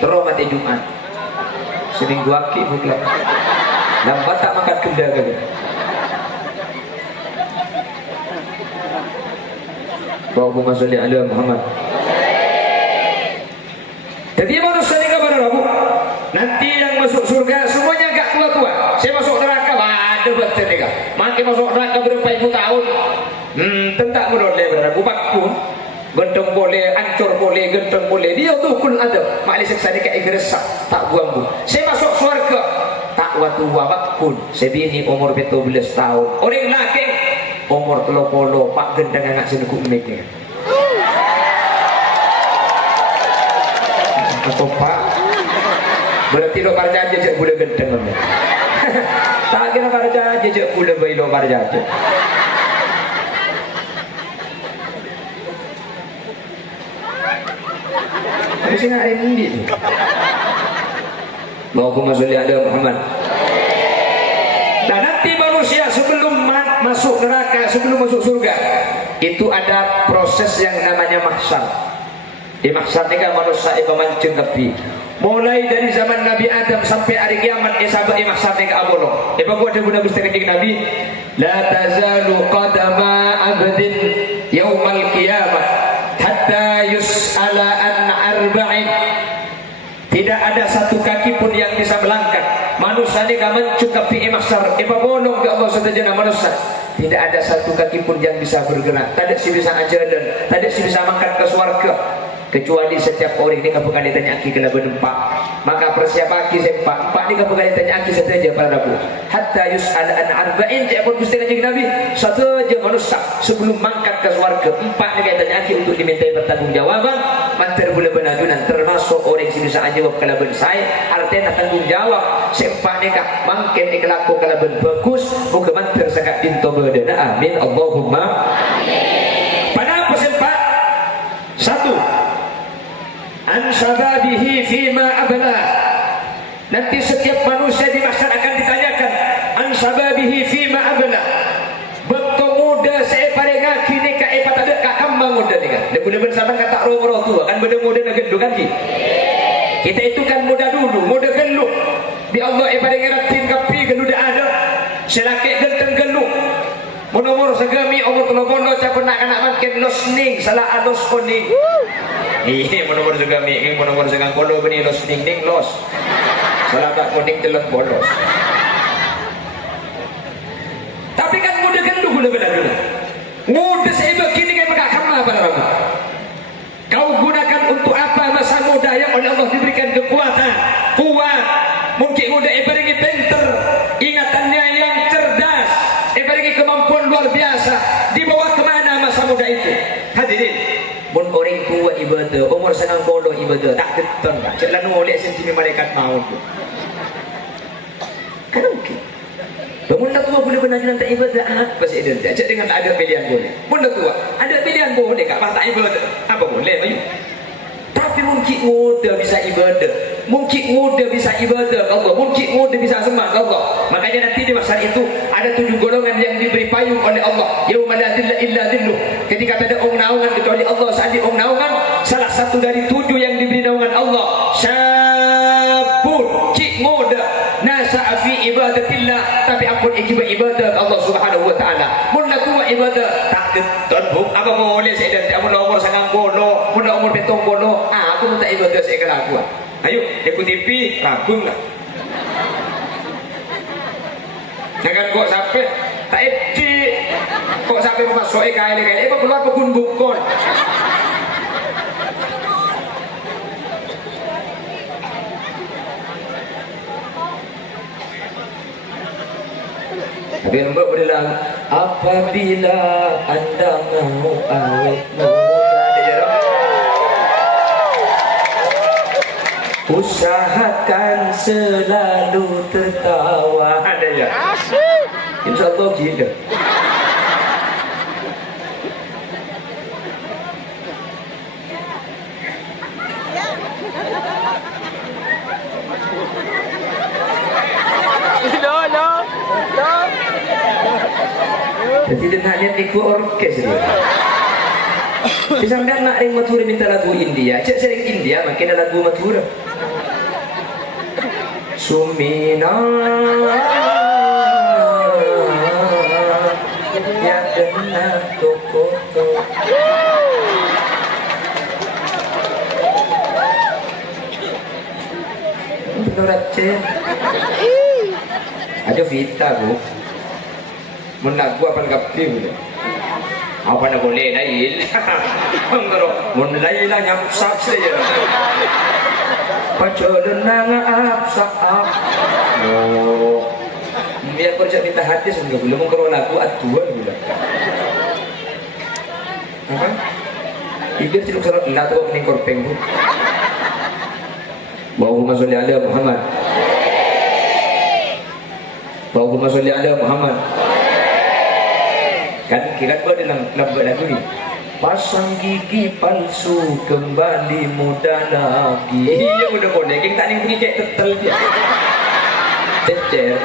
terus mati Jumat seminggu aki bukan lambat tak makan kendaga Allahumma sholli ala Muhammad. Jadi manusia ini kepada Rabu nanti yang masuk surga semuanya agak tua-tua. Saya masuk neraka ada betul ni kah makin masuk neraka berapa ribu tahun tentak menoleh berapa bakun gentong boleh, ancur boleh, gentong boleh. Dia tu kul adab. Maklum saya ni kayak geresa, tak buang bu. Saya masuk surga, tak waktu wabakun. Saya bini umur 17 tahun. Orang laki umur 30, pak gendang angkat senukuk mic ni. Apa pak? Berarti lo parja jejak bula gendang ni. Tak kira parja jejak bula bayi lo parja je. Mesti nak rendi ni. Allahumma sholli ala Muhammad. Dan nanti manusia sebelum masuk neraka, sebelum masuk surga, itu ada proses yang namanya mahsyar. Di mahsyar ni kan manusia iba mancing tepi. Mulai dari zaman Nabi Adam sampai hari kiamat sahabat mahsyar ni ke abolong. Iba gua ada guna Gusti Kanjeng Nabi, la tazalu qadama abdin yaumal qiyamah hatta yus'ala an arba'in. Tidak ada satu kaki pun yang bisa melangkah manusia ini akan mencukupi mahsyar. Iba bolong ke Allah setajana manusia. Tidak ada satu kaki pun yang bisa bergerak. Tak ada si bisa ajalan, tak ada si bisa makan ke swarga. Kecuali setiap orang ini kapan ditanya aki kala berempat. Maka persiapan aki sempat. Empat ni kapan ditanya aki saja para rabu. Hatta yus'al an arba'in. Jadi pun Gusti Kanjeng Nabi satu aja manusia sebelum mangkat ke swarga. Empat ni ditanya aki untuk dimintai pertanggungjawaban. Mantar boleh benajunan termasuk orang yang bisa jawab kala ben saya. Artinya tanggung jawab. Sempat ni kah mangkin ni kelaku kala ben bagus. Muka mantar sangat pintu berdana. Amin. Allahumma amin. Pada apa sempat? Satu, an sababihi fima abla. Nanti setiap manusia di mahsyar akan ditanyakan an sababihi fima abla. Betul muda saya pada ngaki ni ka epa tak ada ka kambang muda ni kan. Dia benar-benar sama kata roh tua kan benda muda nak gendut kan ki. Kita itu kan muda dulu, muda geluk. Di Allah pada ngeratin kapi gendut dah ada. Selaki genteng geluk. Umur segami umur 30 capun nak makin losning salah alos kuning. Ini menumur juga mi, ini menumur segang kodo beni los ding ding los. Salah tak kuning telan bolos. Tapi kan muda kan dulu benar benar. Muda saya begini kan mereka kama pada kamu. Kau gunakan untuk apa masa muda yang oleh Allah diberikan kekuatan, kuat. Mungkin muda ibaringi pinter, ingatannya yang cerdas, ibaringi kemampuan luar biasa. Dibawa kemana masa muda itu? Hadirin. Mun orang tua ibadah, umur senang bodoh ibadah, tak keteng tak. Cik lanu oleh sentini malaikat maut tu. Kan mungkin. Mun dah tua boleh benar tak ibadah apa sih dia? Cik dengan tak ada pilihan boleh. Mun dah tua, ada pilihan boleh kat pas tak ibadah. Apa boleh ayu. Tapi mungkin muda bisa ibadah. Mungkin muda bisa ibadah Allah. Mungkin muda bisa sembah Allah. Makanya nanti di masa itu ada 7 golongan yang diberi payung oleh Allah. Yauma la dhilla illa dhilluh. Ketika tak ada naungan kecuali Allah saja naungan. Salah satu dari 7 yang diberi naungan Allah. Syabun cik muda nasa'a fi ibadatillah. Tapi ampun ibadah Allah Subhanahu wa taala. Mun tua ibadah tak keton apa boleh saya dan mun umur sangang bolo, mun umur petong bolo, aku tak ibadah saya kelakuan. Ayo ikut TV rabung lah. Jangan kok sampai tak edik. Kok sampai masuk kali-kali. Keluar pekun bukon. Tapi lembut berdalam. Apabila anda mau awet muda. Usahakan selalu tertawa. Ada ya? InsyaAllah gila. Jadi dia nak lihat ikut orkes tu. Bisa nak ring Madura minta lagu India. Cek sering India makin ada lagu Madura. Sumina ya kena toko. Menurut cek ada Vita bu. Menaku apa kapti bu? Apa nak boleh lain? Mulai lah nyamsak saja. Pacodenang apsak. Oh, biar kerja minta hadis belum mengkoro lagu atuan juga. Apa? Iblis tidak salah tidak tahu kening korpeng bu. Allahumma sholli ala Muhammad. Allahumma sholli ala Muhammad. Kan kira buat dalam lagu ni. Pasang gigi palsu kembali muda lagi. Iya udah boleh. Kita tak ni bunyi kayak tetel dia. Cecer.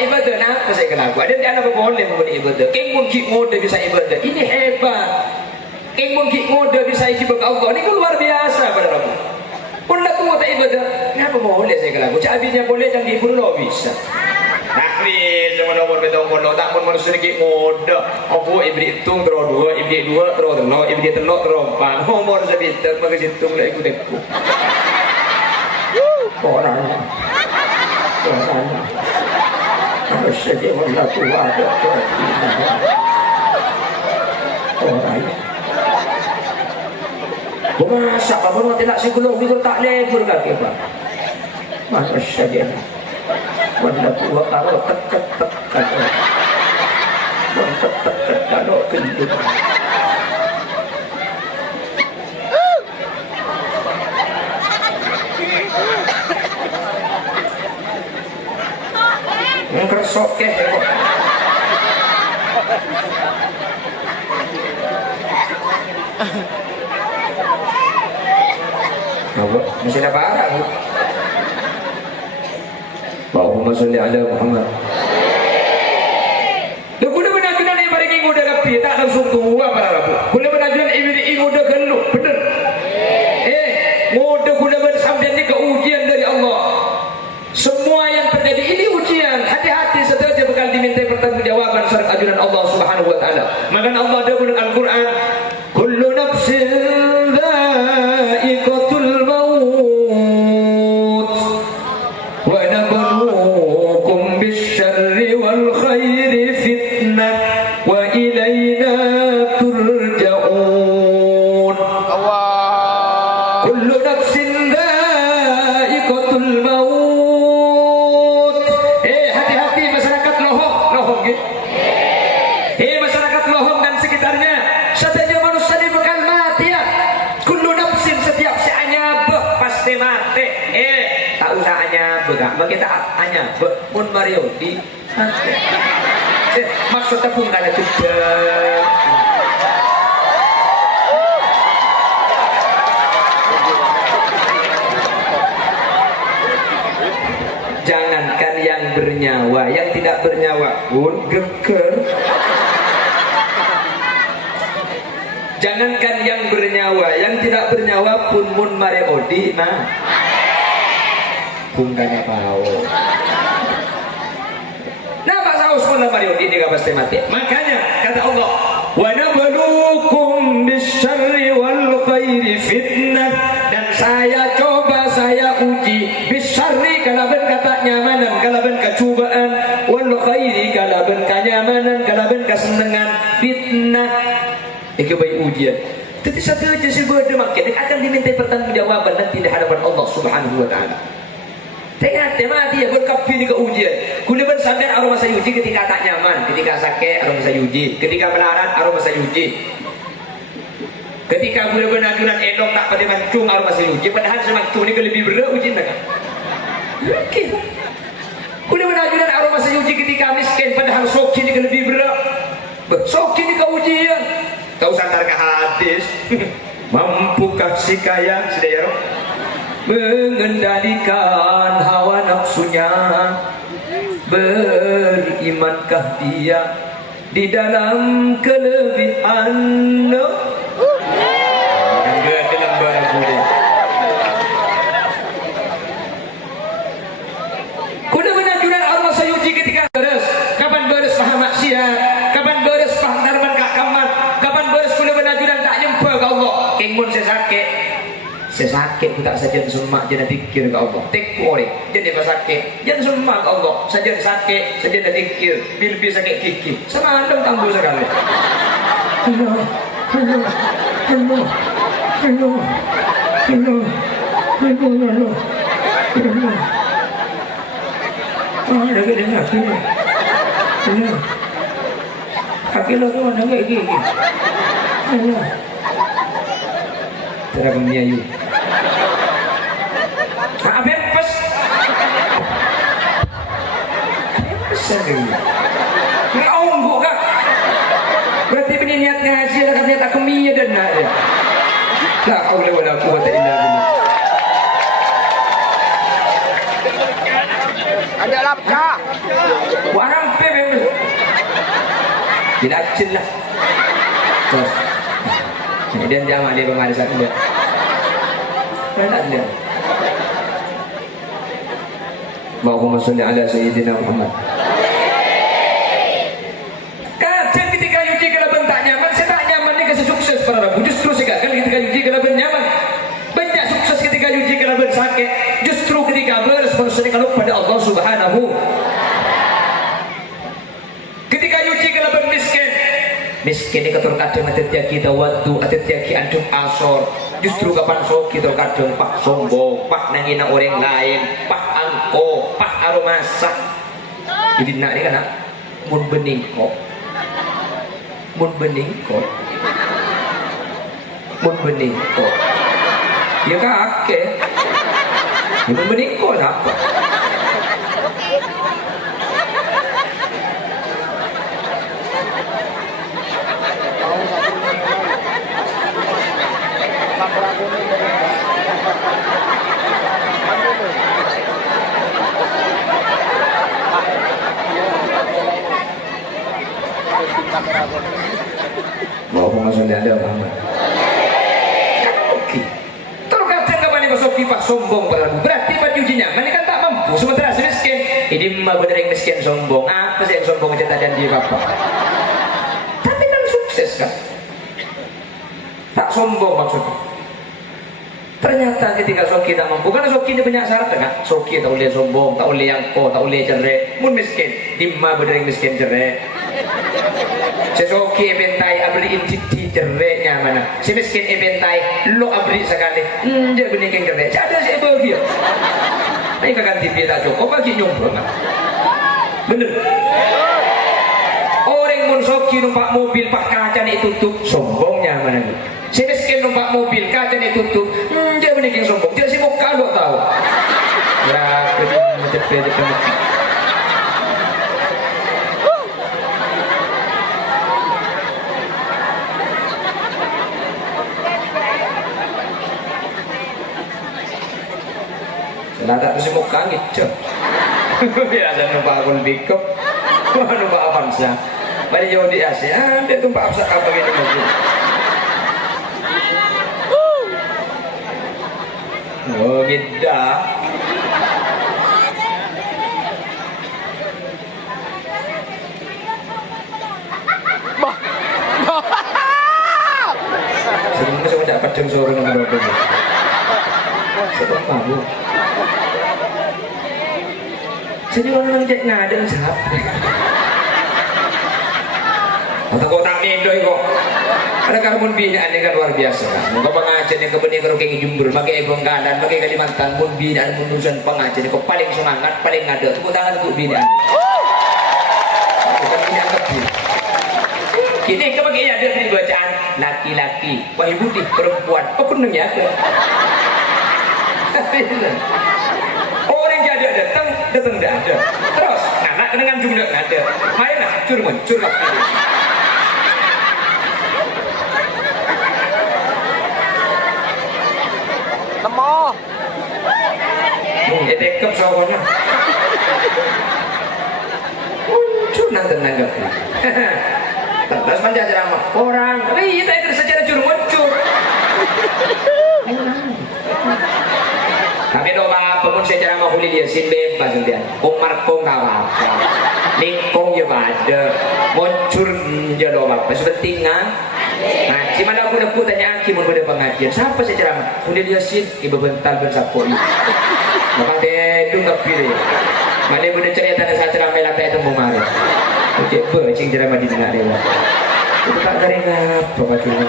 Ibadah nak saya kenal. Ada di anak boleh membuat ibadah. Keng mungkin mode bisa ibadah. Ini hebat. Keng mungkin mode bisa ibadah Allah. Ini luar biasa pada Rabu. Pun tak tahu tak ibadah. Kenapa boleh saya kenal? Cabinya boleh jangan pun lo bisa. Tapi semua nomor betong bono tak pun manusia sedikit mode. Aku ibri hitung terus dua, ibri dua terus telur, ibri telur terus empat. Nomor sebitar maka hitung lah ikut aku. Orang. Saja warna tua ada orang masa apa tidak psikolog itu tak lebur kaki pak masa saja warna tua kalau tekat kalau gendut ngeresok ke masih ada parah bu. Allahumma sholli ala Muhammad. Lu kuda benajunan yang paling ingin udah kapi tak langsung tua para bu. Kuda benajunan ingin udah geluk bener. Muda kuda bersambian ini keujian dari Allah. Semua yang terjadi ini ujian. Hati-hati seterusnya bakal diminta pertanggungjawaban serta ajudan Allah Subhanahu wa taala. Maka Allah ada dalam Al-Qur'an, kullu nafsin dha'iqatul maut wa nabluukum bisyarri wal khairi fitnah wa ilayna turja'un. Allah. Kullu nafsin dha'iqatul maut. Masyarakat Lohong dan sekitarnya, saja manusia dibekal mati ya. Kullu nafsin setiap si anyabeh pasti mati. Tak usah anyabeh, mak kita anyabeh pun Mario di mati. Maksudnya pun ada juga. Jangankan yang bernyawa, yang tidak bernyawa pun geger. Jangankan yang bernyawa, yang tidak bernyawa pun mun mare odi mah bungkanya bau. Nah Pak Saus pun mare odi dia pasti mati. Makanya kata Allah, wa nabluukum bisyarri wal khairi fitnah, dan saya coba, saya uji bisyarri kalaban kata nyamanan, kalaban kecubaan, wal khairi kalaban kenyamanan, kalaban kesenangan, fitnah. Itu baik ujian. Tapi satu aja sih makin akan diminta pertanggungjawaban nanti di hadapan Allah Subhanahu wa taala. Tengah mati ya berkapi di ujian. Kuliban sadar aroma saya uji ketika tak nyaman, ketika sakit aroma saya uji, ketika melarat aroma saya uji. Ketika kuliban ajuran endong tak pada mancung aroma saya uji, padahal semancung ini lebih berat uji nak. Mungkin. Kuliban ajuran aroma saya uji ketika miskin, padahal sok ini lebih berat. Sok ini kau ujian. tahu santar ke hadis. Mampukah si kaya sedaya mengendalikan hawa nafsunya? Berimankah dia di dalam kelebihan? Dalam barang budi. Kuda benajuran Allah sayuji ketika beres. Kapan beres paham maksiat? Kapan beres paham darman kak kamar? Kapan beres kuda benajuran tak nyempel ke Allah? Kengmun saya sakit ku tak saja semak jangan fikir ke Allah. Tek ore jadi pas sakit jangan semak ke Allah. Saja sakit saja dah fikir bil sakit kiki. Sama andam tambul sekali. Allah. Ada ke dengar sini. Kaki lo tu mana kayak gini. Cara menyayu. Apa pas? Pesan lagi. Kau buka. Berarti ini niat ngaji lah katanya tak kemia dan nak dia. La haula wala quwwata illa billah. Ada lapka. Warang pe memang. Tidak jelas. Terus. Kemudian jamaah dia pemarisan dia. Mana dia? Allahumma sholli ala sayyidina Muhammad. Kadang ketika yuji kalau bentak nyaman, saya tak nyaman ni kasih sukses para rabu. Justru sekarang ketika yuji kalau ben nyaman, banyak sukses ketika yuji kalau ben sakit. Justru ketika beresponsor kalau pada Allah Subhanahu. Ketika yuji kalau ben miskin ni katur kadang atetya kita waktu atetya ki antum asor. Justru kapan soki terkadang pak sombong, pak nangina orang lain, pak angko, pak aromasak. Jadi nak ni kan mun bening kok, mun bening kok, ya kakek, mun bening kok apa? Allahumma sholli ala Muhammad. Oke. Terkadang kapan masoki pak sombong berarti pak ujinya, mana kan tak mampu. Sementara si miskin, ini mah bener yang miskin sombong. Apa sih yang sombong cerita dan dia bapak? Tapi kan sukses kan? Tak sombong maksudnya. Ternyata ketika soki tak mampu, karena soki ini banyak syarat kan? Soki tak boleh sombong, tak boleh angko, tak boleh cerai. Mun miskin, dimma bener yang miskin cerai. Sesoki ebentai abri intiti cerai mana? Si miskin ebentai lo abri sekali. Dia bener yang cerai. Ada si bahagia. Ini kakak TV tak cukup bagi nyumbang. Bener. Orang mun soki numpak mobil pak kaca ni tutup, sombongnya mana ni? Si miskin numpak mobil kaca ni tutup, dia bener yang sombong. Dia si muka lo tahu. Ya, kedua depan. Nada tu semua kangit je. Ya, ada numpak akun pickup, numpak Avanza. Pada jauh di Asia, dia numpak apa begini mungkin. Oh, gila. Sebenarnya saya tak padang suara nomor berapa. Saya malu. Jadi orang cek ngadeng sahab. Atau kau tak mendoi kok. Ada karbon binaan yang luar biasa. Muka pengajian yang kebenih kalau kayak Jumber, pakai Ebong Kadan, pakai Kalimantan, pun binaan menurusan pengajian. Kau paling semangat, paling ada. Tepuk tangan untuk binaan. Bukan binaan kecil. Kini kebagai ada di bacaan laki-laki, wahai budi perempuan, pekunungnya ada. Orang jadi datang tidak ada. Terus anak dengan jumlah ada. Main lah, curlah. tekep soalnya. Muncul nang tenaga. Terus panjang ceramah orang, iya tak secara juru muncul. Tapi doa pun saya ceramah huli dia sin bebas nantian. Umar kong apa? Ningkong ya pada muncul dia doa apa? Sepentingan. Nah, si mana aku nak tanya aki mun pada pengajian. Siapa saya ceramah? Huli dia sin ibu bental bersapu. Maka dia itu tak pilih. Mana boleh cerita tentang saya ceramah lah kayak temu mari. Cik cing ceramah di tengah dewa. Itu tak dari ngapa bacanya.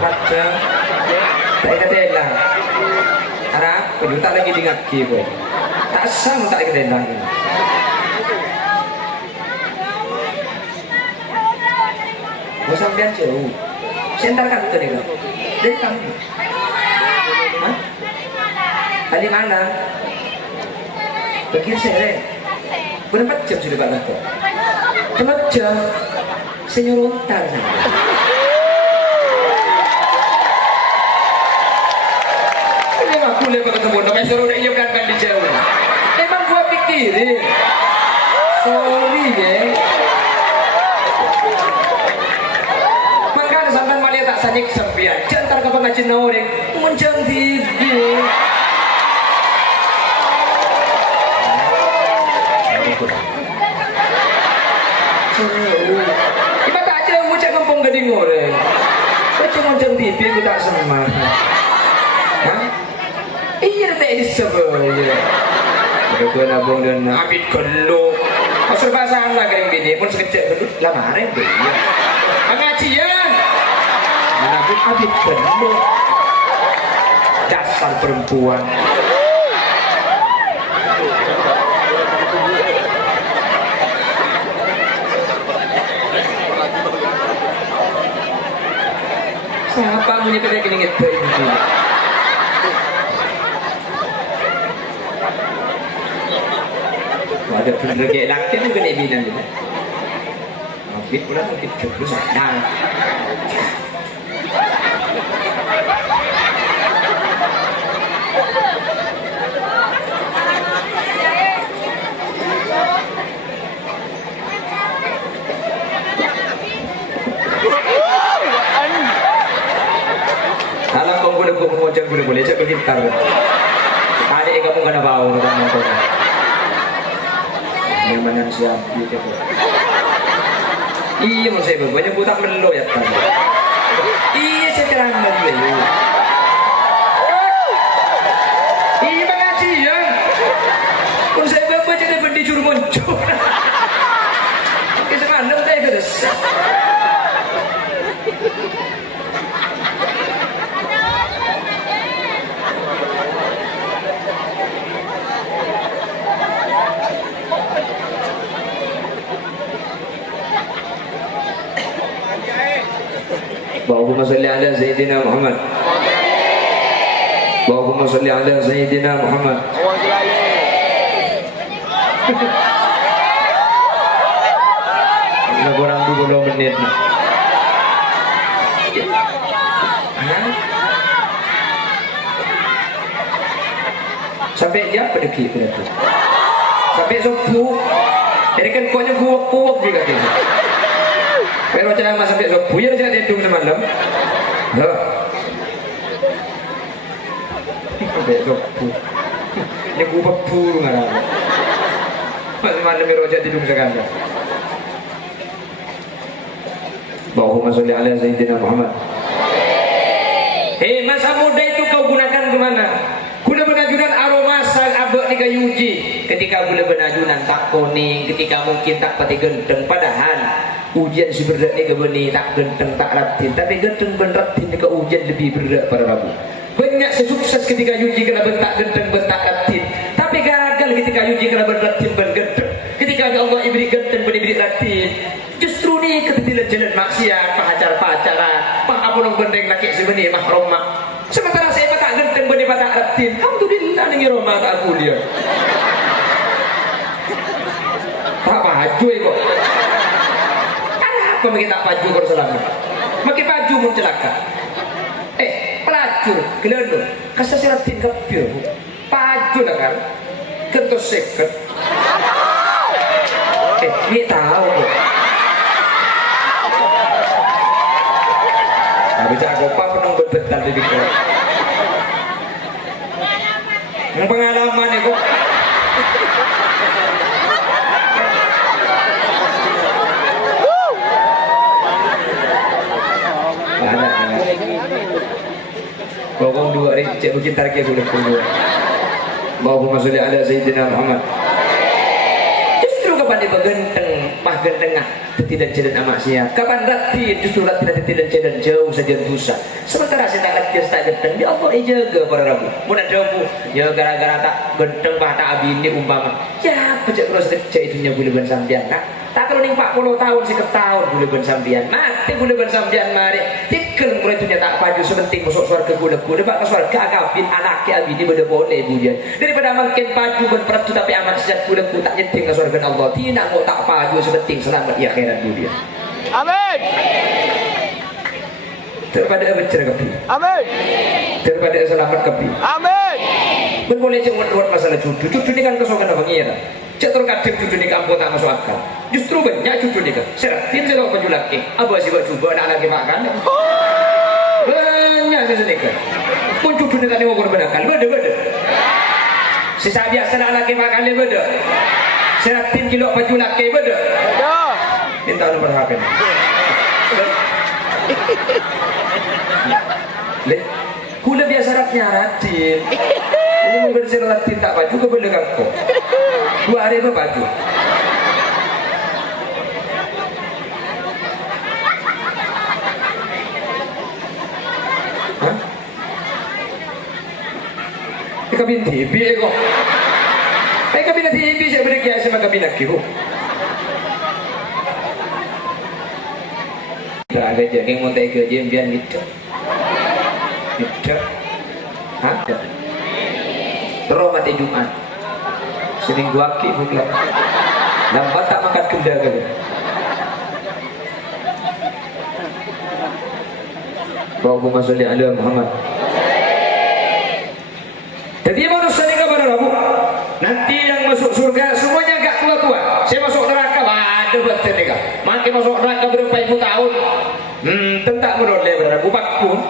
Kata, tak kata elang. Harap, penjuta lagi di ngaki boy. Tak sang tak kata elang. Mau sampean jauh. Sentar kan tadi lo. Dari kamu. Hah? Dari mana? Begini sere. Berapa jam sudah Pak Lako? Berapa jam? Saya nyuruhkan. Ini aku lepas ketemu. Namanya suruh dia iya kan di jauh. Memang gua pikirin. Sorry ya. Makanya sampai malah tak sanyik sempian. Jantar ke pengajian naureng. Muncang TV. Iba tak aja mau cek kampung Gading orang. Baca muncang TV aku tak semar. Iya tak isap aja. Aku nabung dan abid keluk. Masuk pasangan lah kering bini pun sekejap dulu lamarin dia. Pengajian. Mana aku abid keluk. Dasar perempuan. Siapa punya kedai gini gitu? Ada bener kayak laki tu kena bilang juga. Mungkin pula mungkin terus ada. Kalau kau boleh kau macam boleh cak bergitar. Adik kamu kena bau dengan kau. Yang mana siap gitu. Iya mau saya banyak butak melo ya kan. Iya saya terang melo. Iya pengajian. Pun saya bapak jadi bendi juru muncul. Kita kan saya terus. اللهم صل على سيدنا محمد اللهم صل على سيدنا محمد kurang 20 menit sampai jam pedeki berarti sampai subuh jadi kan koknya kuak-kuak juga gitu. Pero ceramah sampai subuh ya jangan tidur semalam. Loh. Sampai subuh. Ini gua bebu ngarang. Malam ini roja tidur sekali. Allahumma sholli ala sayyidina Muhammad. Masa muda itu kau gunakan kemana? Gula benajunan aroma sang abek ni kayuji. Ketika gula benajunan tak kuning, ketika mungkin tak pati gendeng, padahal ujian si berat ni ke beni tak genteng tak ratin, tapi genteng ben ratin ke ujian lebih berat para rabu. Banyak sesukses ketika uji kena bentak genteng bentak ratin, tapi gagal ketika uji kena beratin ben genteng. Ketika Allah ibri genteng ben ibri ratin, justru ni ketidakjalan jalan maksiat, pacar-pacaran, pahapulong bendeng laki sebeni mahrom mak. Sementara saya tak genteng ben tak ratin, alhamdulillah ni ngira mata aku dia. Tak baju kok. Apa makin tak baju kau selamat? Makin baju mau celaka. Pelacur, gelendong, kasasiratin kapir. Baju lah kan, kentos seket. Ini tahu kok. Tapi cak kopa penang berbetal di dikau. Pengalaman ya kok. Bawang dua hari cek bikin tariknya boleh keluar. Allahumma sholli ala sayyidina Muhammad. Justru kapan dia bergenteng, mah gentengah tidak jalan maksiat. Kapan rati justru rati tidak jalan jauh saja dosa. Sementara saya tak rati tak genteng, dia Allah jaga para rabu. Mudah rabu, ya gara-gara tak genteng mata abi ini umpama. Ya, pecah terus cek itunya boleh bersambian. Tak kalau ning 40 tahun sih ketahun boleh bersambian. Mati boleh bersambian mari. Tikel mulai itu tak paju sepenting masuk surga gula-gula pak surga agapin anaknya abi ini boleh bujan. Daripada makin paju berperatu tapi amat sejat gula-gula tak nyeting ke surga Allah. Tidak mau tak paju sepenting selamat di akhirat dunia. Amin. Daripada bercerah kepi. Amin. Daripada selamat kepi. Amin. Boleh cek masalah cucu ini kan kesokan apa ngira. Cek terkadang cucu ni kampung tak masuk akal. Justru banyak cucu ni kan. Seratin saya baju laki. Apa sih buat cuba nak lagi makan? Banyak saya kan. Pun cucu ni tadi mau korban akal. Beda. Sisa biasa nak lagi makan ni beda. Seratin kilo baju laki beda. Minta nomor HP. Kula biasa raknya ratin. Ini mungkin saya ratin tak baju ke benda kau. 2 hari apa baju? Hah? Kabin TV kok. Kabin TV saya beri kiai sama kabin lagi kok. Tak ada jaga mau tak kerja biar gitu. Gitu. Hah? Terus mati Jumat. Seminggu aki bukan. Lambat tak makan kenda ke? Allahumma sholli ala Muhammad. Jadi manusia ni kepada Rabu. Nanti yang masuk surga semuanya agak tua-tua. Saya masuk neraka ada betul ni kah? Makin masuk neraka berapa ribu tahun. Tentak menoleh berapa bakun.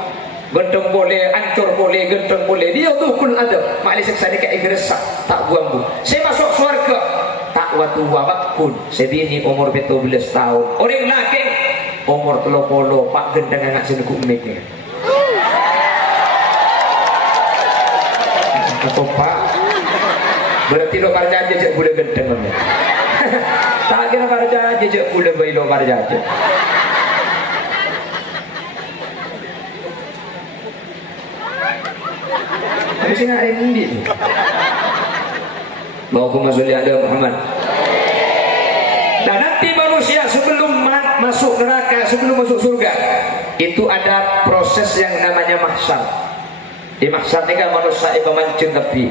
Genteng boleh, ancur boleh, genteng boleh. Dia tu kul ada. Makli seksa ni kat igresak. Tak buang bu. Saya masuk surga. Tak waktu wabakun. Saya bini umur 17 tahun. Orang laki umur 30. Pak genteng anak sini kumik ni. Apa pak? Berarti lo kerja aja cek boleh genteng ni. Tak kira kerja aja cek boleh bayi lo kerja aja. Mesti nak rendi. Allahumma sholli ala Muhammad. Dan nanti manusia sebelum masuk neraka, sebelum masuk surga, itu ada proses yang namanya mahsyar. Di mahsyar ni kan manusia itu mancing tepi.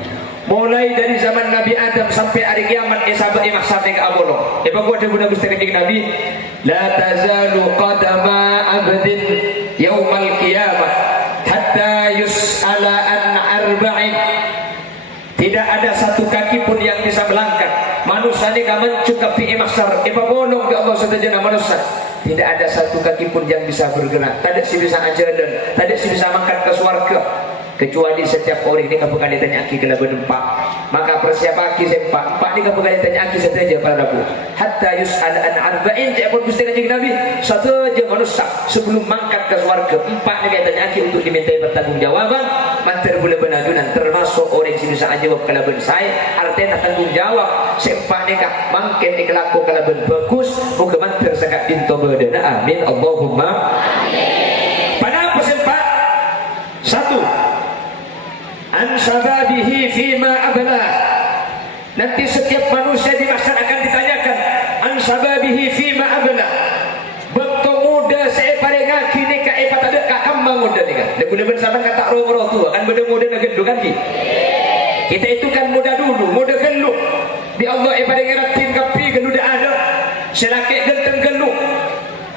Mulai dari zaman Nabi Adam sampai hari kiamat, sahabat di mahsyar ni ke abolo. Apa gua ada guna gusti kanjeng Nabi? La tazalu qadama abdin yaumal qiyamah hatta yus'ala an arba'in. Tidak ada satu kaki pun yang bisa melangkah. Manusia ni kan mencukupi mahsyar. Apa bolong ke Allah setajana manusia. Tidak ada satu kaki pun yang bisa bergerak. Tak ada si bisa jalan. Tak ada si bisa makan ke surga. Kecuali setiap orang ini kamu kan ditanya aki kalau berempat. Maka persiapan aki sempat. Empat ni kamu kan ditanya aki saja para rabu. Hatta yus'ala an arba'in. Cik pun gusti kanjeng Nabi. Satu je manusia sebelum mangkat ke surga. Empat ni kan ditanya aki untuk dimintai pertanggungjawaban. Mantar boleh benadunan termasuk orang yang bisa jawab kalau bersai. Artinya tanggung jawab. Sempat ni kah mungkin ikhlaku kalau berbagus. Muka mantar sangat pintu berdana. Amin. Allahumma. Pada apa sempat? Satu. An sababihi fima abla. Nanti setiap manusia di mahsyar akan ditanyakan an sababihi fima abla. Betul muda saya pada ngaki ni ka epat ada ka kambang muda ni kan. Dia boleh bersama kata roh tu kan benda muda nak gendu kan ki. Kita itu kan muda dulu, muda geluk. Di Allah ibadah ngeratin kapi gelu dah ada. Selaki genteng geluk.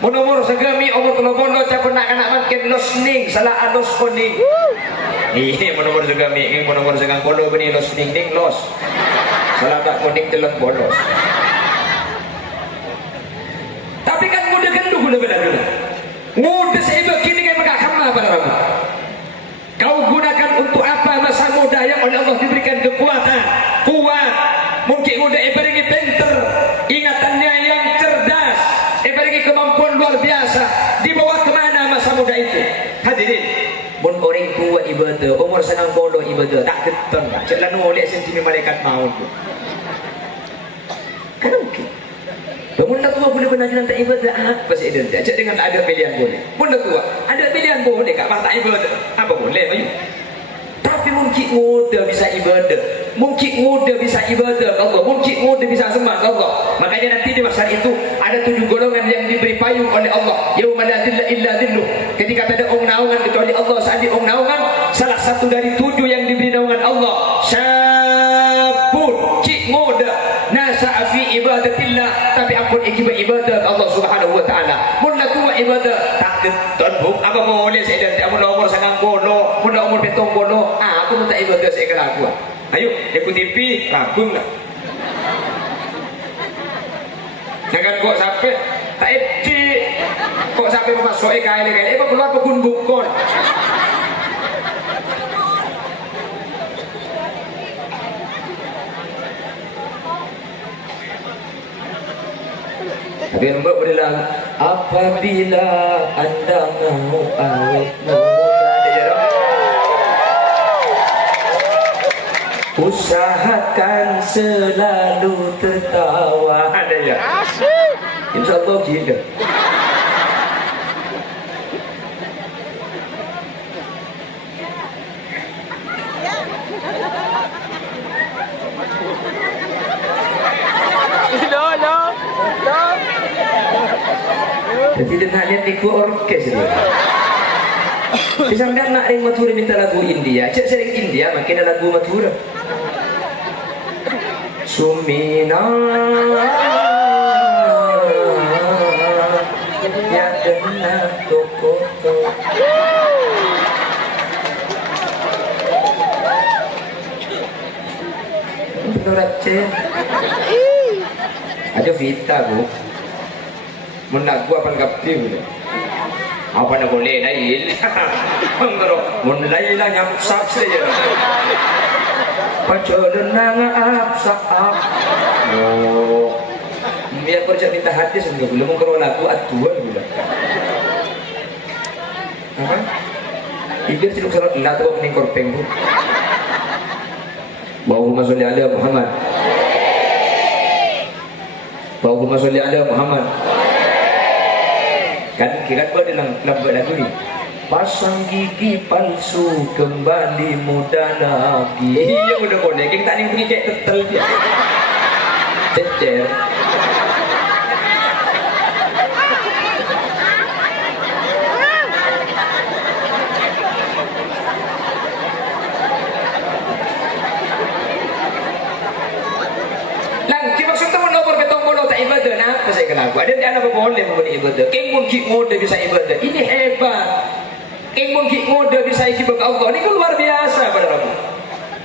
Umur segami umur telobono capun nak makin losning salah alos koning. Ini umur segami ini umur segang kono beni losning ning los. Salah tak koning telon bolos. Tapi kan muda geluk gula benar. Muda seiba kini kan mereka kama pada kamu. Kau gunakan untuk apa masa muda yang oleh Allah diberikan kekuatan, kuat. Mungkin muda ibaringi pinter, ingatannya yang cerdas, ibaringi kemampuan luar biasa. Dibawa kemana masa muda itu? Hadirin, mun orang tua ibadah, umur senang bodoh ibadah, tak keteng. Cek lanu oleh sentini malaikat maut. Kan mungkin. Mun tua boleh benar-benar tak ibadah apa sih dia? Cek dengan tak ada pilihan boleh. Mun tua ada pilihan boleh, kak tak ibadah. Apa boleh ayo. Tapi mungkin muda bisa ibadah, mungkin muda bisa ibadah Allah, mungkin muda bisa sembah Allah. Makanya nanti di masa itu ada 7 golongan yang diberi payung oleh Allah. Yauma la dhilla illa dhilluh. Ketika tak ada naungan kecuali Allah, saat naungan salah satu dari 7 yang diberi naungan Allah. Syabun cik muda nasa fi ibadatillah, tapi ampun ikibat ibadah Allah Subhanahu wa taala. Mun tua ibadah tak ketun apa boleh saya dan mun umur sangang bolo, mun umur petong bolo, aku minta ibadah saya kelakuan. Ayo ikut TV ragum lah. Jangan kok sampai tak eci kok sampai masuk kali keluar pekun bukon. Tapi mbak bilang apabila anda mau awet muda, usahakan selalu tertawa. Ada ya? Insya Allah gitu. Jadi dia nak lihat ikut orkes dia. Sampai nak ring Mathura minta lagu India. Cek sering India makin ada lagu Mathura. Sumina ya dena toko. Menurut cek ada Vita bu. Mendak gua apa kapti bu? Apa nak boleh nail? Mengerok, mulai lah nyamsak saja. Pacoran nang apsak. Oh, biar kerja minta hati sungguh belum mengkerok lagu atuan pula. Apa? Ibu ciluk salat lah tu pening korpeng bu. Allahumma sholli ala Muhammad. Allahumma sholli ala Muhammad. Kan kira dalam lagu ni pasang gigi palsu kembali muda lagi. Iya udah boleh kita tak ni kayak tetel dia cecer. Ibadah nak apa saya kenapa? Ada di anak boleh membuat ibadah. Keng ki muda bisa ibadah. Ini hebat. Keng ki muda bisa ibadah Allah. Ini kan luar biasa pada Rabu.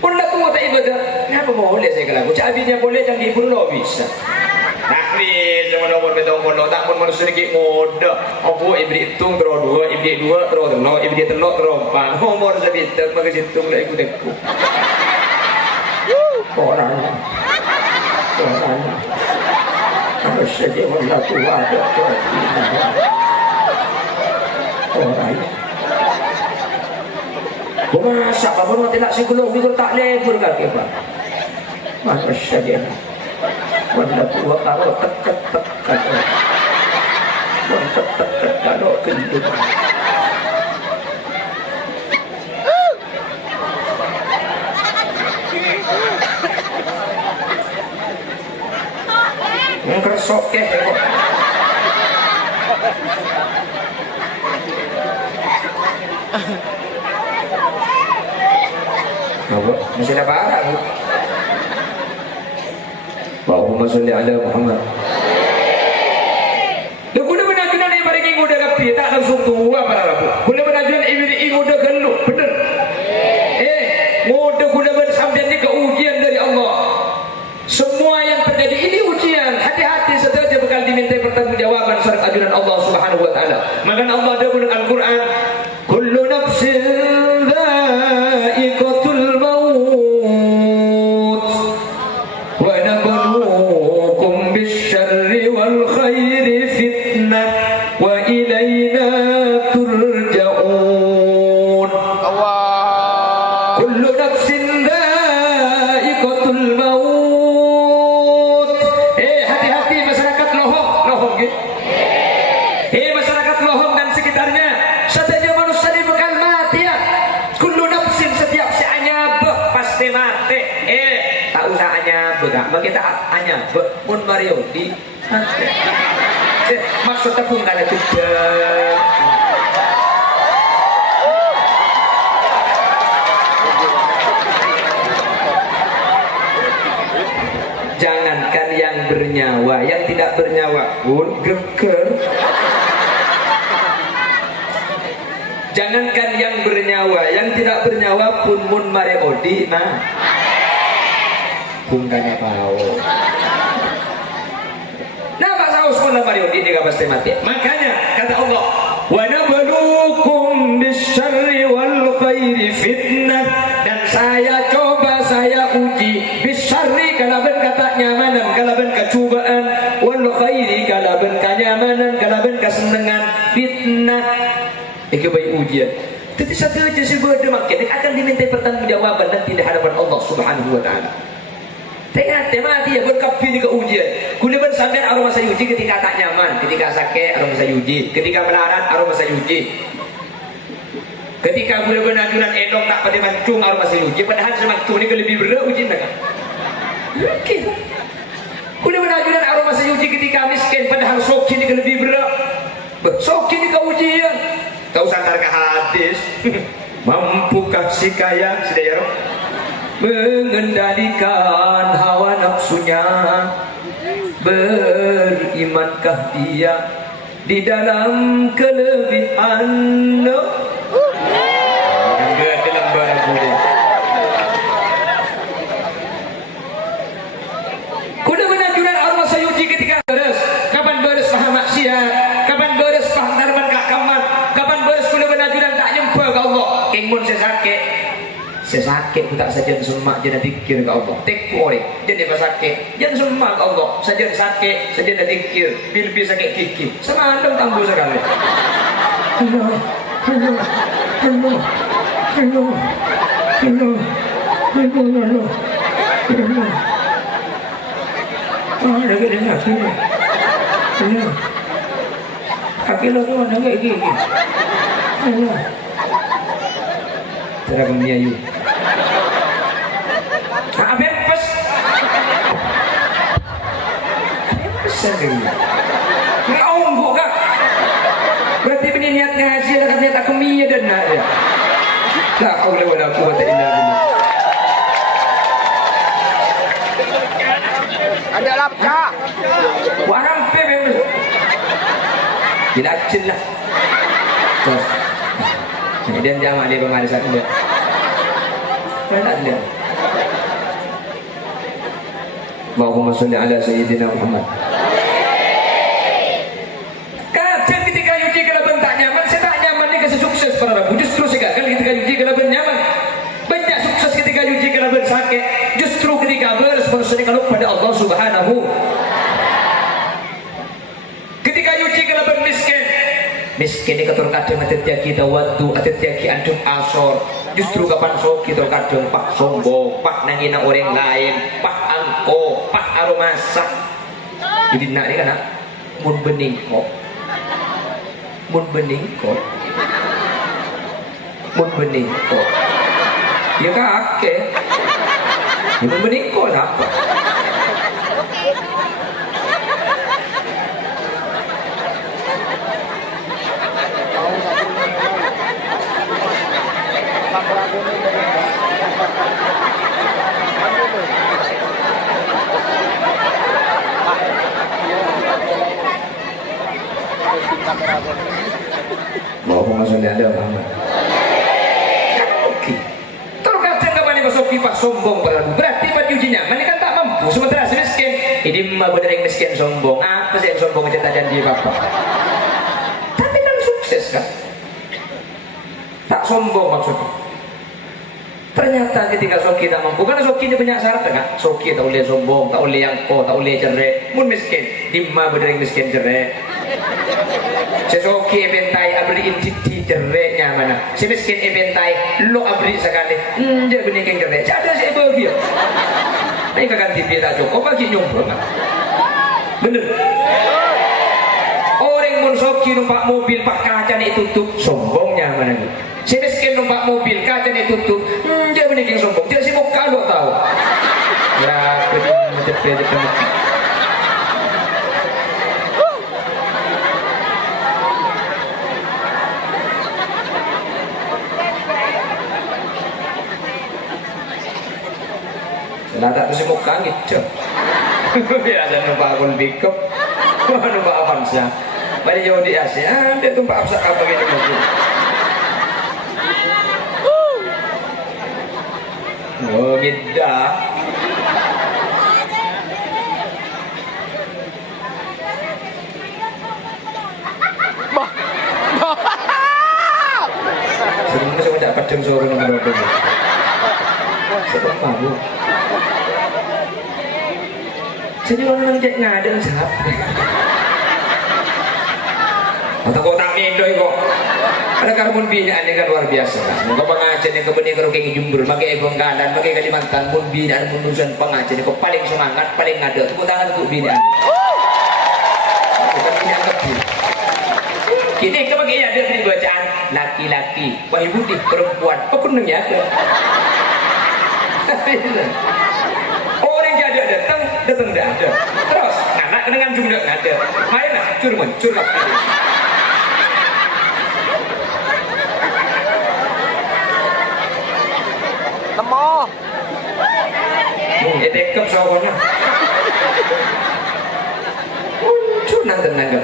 Pun lah tua tak ibadah. Kenapa boleh saya kenapa? Cak abinya boleh dan ibu lo bisa. Tapi zaman umur betong bodoh tak pun manusia ki muda. Abu ibri hitung terus 2, ibri 2 terus 3, ibri 3 terus 4. Umur sebitar maka hitung lah ikut aku. Orang. Harusnya dia berlaku ada orang masa apa pun tidak sebelum itu tak lebur kaki pak manusia dia berlaku kalau tek kalau gendut ngeresok ke Apa? Masih ada parah bu. Allahumma sholli ala Muhammad. Lu kuda benajunan yang paling ingu dah kapi tak langsung tua para bu. Kuda benajunan ingu dah geluk bener. Ngode kuda bersambian ini keujian dari Allah. Semua yang terjadi ini ujian. Hati-hati saja bakal dimintai pertanggungjawaban surat ajudan Allah Subhanahu wa taala. Maka Allah ada dalam Al-Qur'an, kullu nafsin dha'iqatul maut wa nabluukum bisyarri wal khairi fitnah wa ilaina turja'un. Kullu nafsin dha'iqatul maut. Hati-hati masyarakat Lohong gitu. Masyarakat Lohong dan sekitarnya. Saja manusia ini bakal mati ya. Kullu nafsin, setiap si anyab pasti mati. Tak usah anyab, enggak kita anyab pun Mario di maksudnya pun kada tidak. Jangankan yang bernyawa, yang tidak bernyawa pun geger. Jangankan yang bernyawa, yang tidak bernyawa pun mun mare odi mah bungkanya pau. Nah Pak Saus pun mare odi dia pasti mati. Makanya kata Allah, wa nabluukum bisyarri wal khairi fitnah, dan saya coba, saya uji bisyarri kalaban kata nyamanan, kalaban kecubaan, wal khairi kalaban kenyamanan, kalaban kesenangan, fitnah. Itu baik ujian. Tapi satu aja sih makin akan dimintai pertanggungjawaban nanti di hadapan Allah Subhanahu wa taala. Tengah mati ya berkapi di ujian. Kuliah bersambian aroma saya uji ketika tak nyaman, ketika sakit aroma saya uji, ketika melarat aroma saya uji. Ketika kuliah benajuran endong tak pada mancung aroma saya uji, padahal semancung ini lebih berat uji mereka. Mungkin. Kuliah benajuran aroma saya uji ketika miskin, padahal sok ini lebih berat. Sok ini kau ujian. Kau santar ke hadis. Mampukah si kaya sedaya mengendalikan hawa nafsunya? Berimankah dia di dalam kelebihan? Enggak dalam barang boleh. Kuda benajuran Allah sayuji ketika beres. Kapan beres paham maksiat? Kapan beres paham darman kakaman? Kapan beres kuda benajuran tak nyembah ke Allah? Kengmun saya sakit tak saja semak jangan fikir ke Allah. Tek boleh jadi sakit jangan semak ke Allah. Saja sakit saja dah fikir bil sakit gigi sama anda tambah sekali. Hello hello hello hello hello hello hello hello. Oh ada ke dengar hello hello. Kaki lo tu mana gigi hello. Cara kemiayu. Bebas. Bebas saja. Ngau kak. Berarti ini niat ngaji lah kan niat kemia dan nak ya. Tak kau lewat aku buat ini. Ada lapka. Warang bebas. Tidak jelas. Terus. Kemudian jamaah dia pemarisan dia. Mana dia? Allahumma sholli ala sayyidina Muhammad. Kadang ketika uji kalau tak nyaman, saya tak nyaman ni kasih sukses para rabu. Justru sekarang ketika uji kalau nyaman, banyak sukses ketika uji kalau sakit. Justru ketika beresponsori kalau pada Allah Subhanahu. Ketika uji kalau miskin. Miskin ini ketur kadang atet kita waktu atet antum asor. Justru kapan sok kita kadang pak sombong, pak nangina orang lain, pak angko, pak aromasa. Jadi nak ni kan mun bening kok, mun bening kok, mun bening kok. Ya kakek, mun bening kok apa? Bohong maksudnya ada Muhammad. Oke. Terkadang kembali masuk kipas sombong berlalu. Berarti pada ujinya, mereka kan tak mampu. Sementara si miskin, ini mah bener yang miskin sombong. Apa sih yang sombong cerita janji bapak? Tapi kan sukses kan? Tak sombong maksudnya. Ternyata ketika Soki tak mampu, karena Soki ini banyak syarat kan? Soki tak boleh sombong, tak boleh angko, tak boleh cerai. Mun miskin, dimma bener yang miskin cerai. Si Soki ebentai abri intiti cerai mana? Si miskin ebentai lo abri sekali. Dia bener yang cerai. Ada si bahagia. Ini kakak TV tak cukup bagi nyumpul kan? Bener. Orang mun Soki numpak mobil pak kaca ni tutup, sombongnya mana ni? Si miskin numpak mobil kaca ni tutup, dia bener yang sombong. Dia si muka lo tahu. Ya, kedua macam nah tak terus muka gitu. Biasa numpak akun pickup, numpak Avanza. Pada jauh di Asia, dia numpak apa apa gitu mobil. Oh beda. Sebenarnya saya tidak kadang suara nomor berapa. Saya malu. Jadi orang cek ngadeng siapa? Atau kau tak mendoi kok? Ada karbon binaan ini kan luar biasa. Kau pengajian yang kebenih kalau kayak Jumber, pakai Bengkalan, pakai Kalimantan, pun binaan mundusan pengajian. Kau paling semangat, paling ada. Tepuk tangan untuk binaan. Bukan binaan kecil. Kini kebagai ada di bacaan laki-laki, wahai budi perempuan, pekunungnya apa? Orang jadi datang dah ada. Terus anak dengan jumlah ada. Main lah, cur lah. Temo. Dekap soalnya. Muncul nanti nanggap.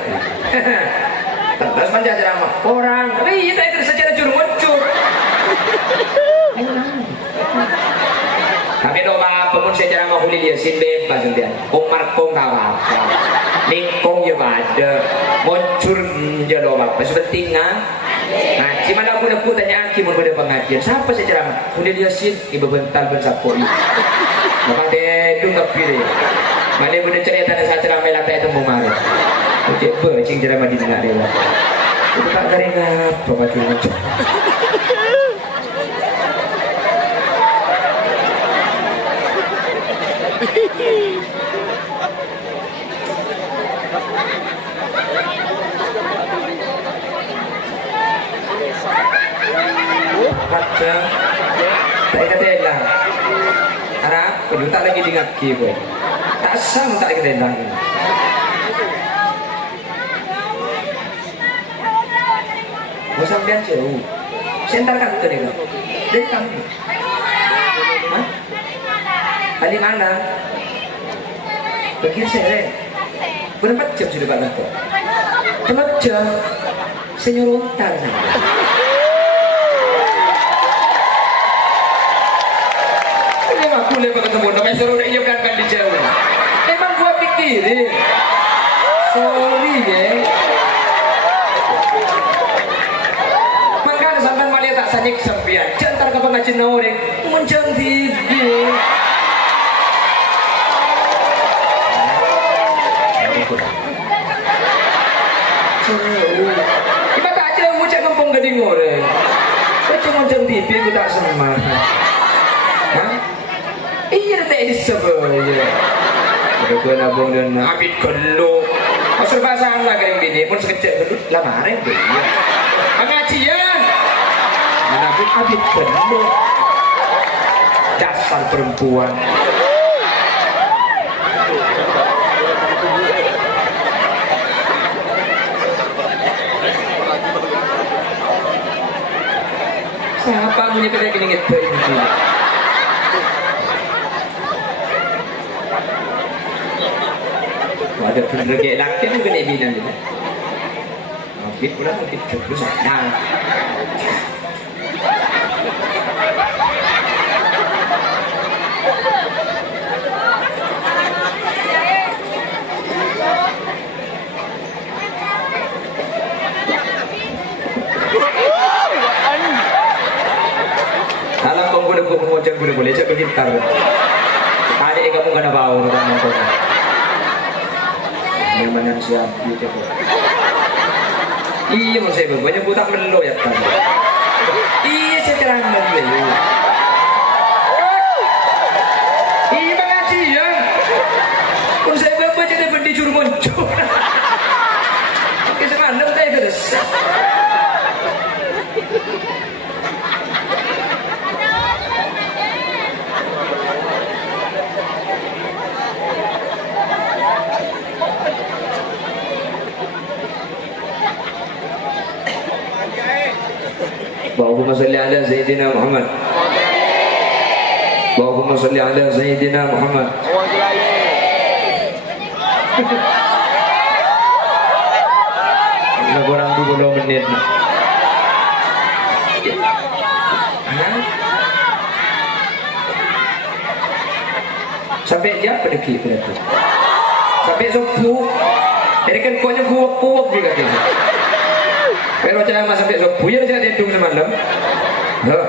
Terus manja ceramah orang. Iya tadi secara muncul. Kami doa pemun saya ceramah huli dia sin bebas nanti. Umar kong kawan. Ningkong je pada. Muncul je doa apa sebentingnya. Ngaji mana aku nak tanya aki mun pada pengajian. Siapa saya ceramah? Huli dia sin ibu bental bersapu. Maka dia tu tak pilih. Mana boleh cerita ada saya ceramah latai itu mau marah. Cik bercing ceramah di tengah dia. Itu tak garing apa macam. Kaca, tak ketelah. Arab, perlu tak lagi dengar kibo. Tak sam tak ketelah. Musam dia jauh. Sentar kata dia. Dari kami. Hah? Kali mana? Bagian sere. Berapa jam sudah Pak Dato? Berapa jam? Senyor Untar. Ini aku lepas ketemu nama suruh dia kan di jauh. Emang gua pikirin. Sorry ya. Makanya sampai malah tak sanyik sempian. Jantar ke pengajian orang muncul TV. Kita tak aja ngucap ngempong gading orang. Kau cuma jam TV aku tak semar. Iya dah tak disebut. Kau nabung dan abid keluk. Masuk bahasa lah kering bini pun sekejap dulu lamarin dia. Pengajian. Menabung abid keluk. Dasar perempuan. Siapa punya kedai gini gitu? ada bener kayak laki itu kena binan gitu. Oke, pulang mungkin terus nah. Alam kong kuda ko pemojang kuda boleh cak kegitar. Adik kamu kena bau orang nonton. Yang siap gitu. Iya mau saya banyak butak melo ya kan. Iya saya terang melo. Iya makasih ya. Pun saya bapak jadi benda juru muncul. Kisah malam saya terus. Allahumma salli ala Sayyidina Muhammad. Allahumma salli ala Sayyidina Muhammad. Ini kurang 20 menit. Sampai jam pergi berarti. Sampai subuh. Jadi kan kuahnya kuak-kuak juga gitu. Kalau ceramah sampai subuh ya jangan hitung semalam. Loh.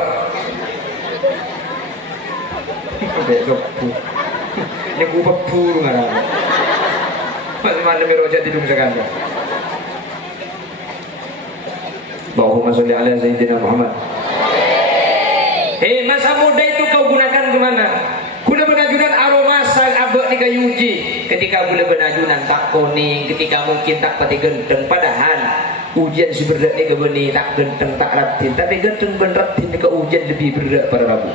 Sampai subuh. Ini kupak buru ngarang. Malam ini rojak hitung sekali. Allahumma sholli ala Sayyidina Muhammad. Masa muda itu kau gunakan kemana? Guna benajunan aroma sang abek ni kayuji. Ketika guna benajunan tak kuning, ketika mungkin tak pati genteng. Padahal ujian si berat ni kebeni tak genteng tak ratin. Tapi genteng ben ratin ni ke ujian lebih berat para rabu.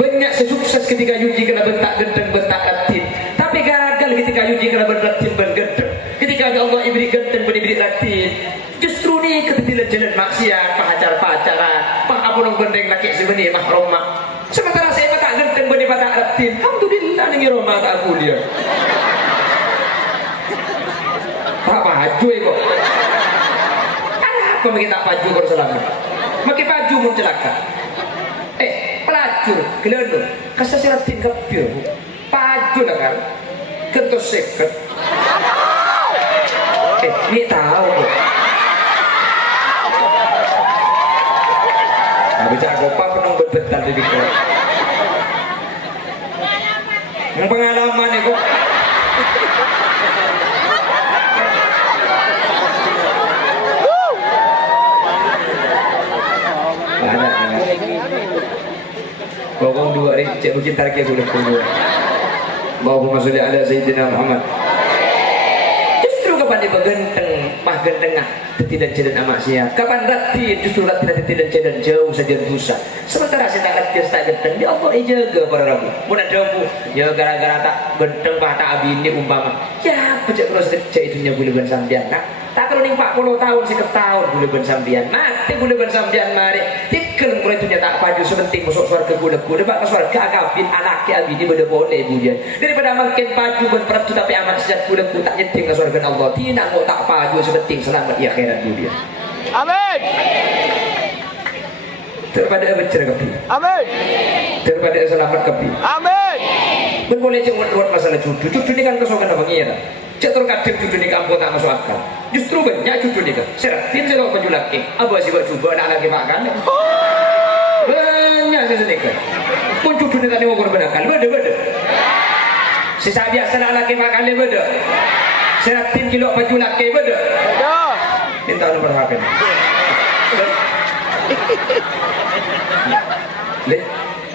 Banyak sesukses ketika uji kena bentak genteng bentak ratin. Tapi gagal ketika uji kena beratin ben genteng. Ketika Allah ibri genteng ben ibri ratin. Justru ni ketetilan jalan maksiat, pacar-pacaran, pangapurong bendeng laki sebenih mahrum mak. Sementara saya tak genteng ben ibadah ratin. Alhamdulillah ni Roma tak aku dia. Tak baju kok. Kenapa makin tak baju kau selamat? Makin baju mun celaka. Pelacur, gelendong, kasih siratin kepir, baju dah kan, kentos seket. Ni tahu kok. Habis cak kopa penung betal di dikau. Yang pengalaman ni kok. Bawang dua hari cek mungkin tariknya sudah keluar. Allahumma sholli ala Sayyidina Muhammad. Justru kapan dia bergenteng, mah gentengah, tidak jalan amak siap. Kapan ratin, justru ratin tidak jalan jauh saja dosa. Sementara saya tak ratin, tak genteng, dia Allah jaga para rabu. Muna dabu, ya gara-gara tak genteng, mah tak abini umpama. Ya, pecah terus cek itunya bulan sambian, nak. Tak kalau ni 40 tahun sih ketahun bulan sambian, mati bulan sambian mari. Tikel mulai tu tak paju sebenting masuk surga gula-gula bak ke surga agabin anak abi ni benda boleh bujan. Daripada makin paju berperatu tapi amat sejat gula-gula tak nyeting ke surga Allah. Tidak mau tak paju sebenting selamat di akhirat dunia. Amin. Daripada bercerah kepi. Amin. Daripada selamat kepi. Amin. Ben boleh cek masalah cucu. Cucu ni kan kesokan apa ngira. Cek terkadang cucu ni kampung tak masuk akal. Justru banyak cucu ni kan. Seratin saya baju laki. Abah sih buat cuba anak laki makan. Banyak saya sedekah. Pun cucu ni tadi mau korban akal. Beda. Sisa biasa anak laki makan dia beda. Seratin kilo baju laki beda. Minta nomor HP.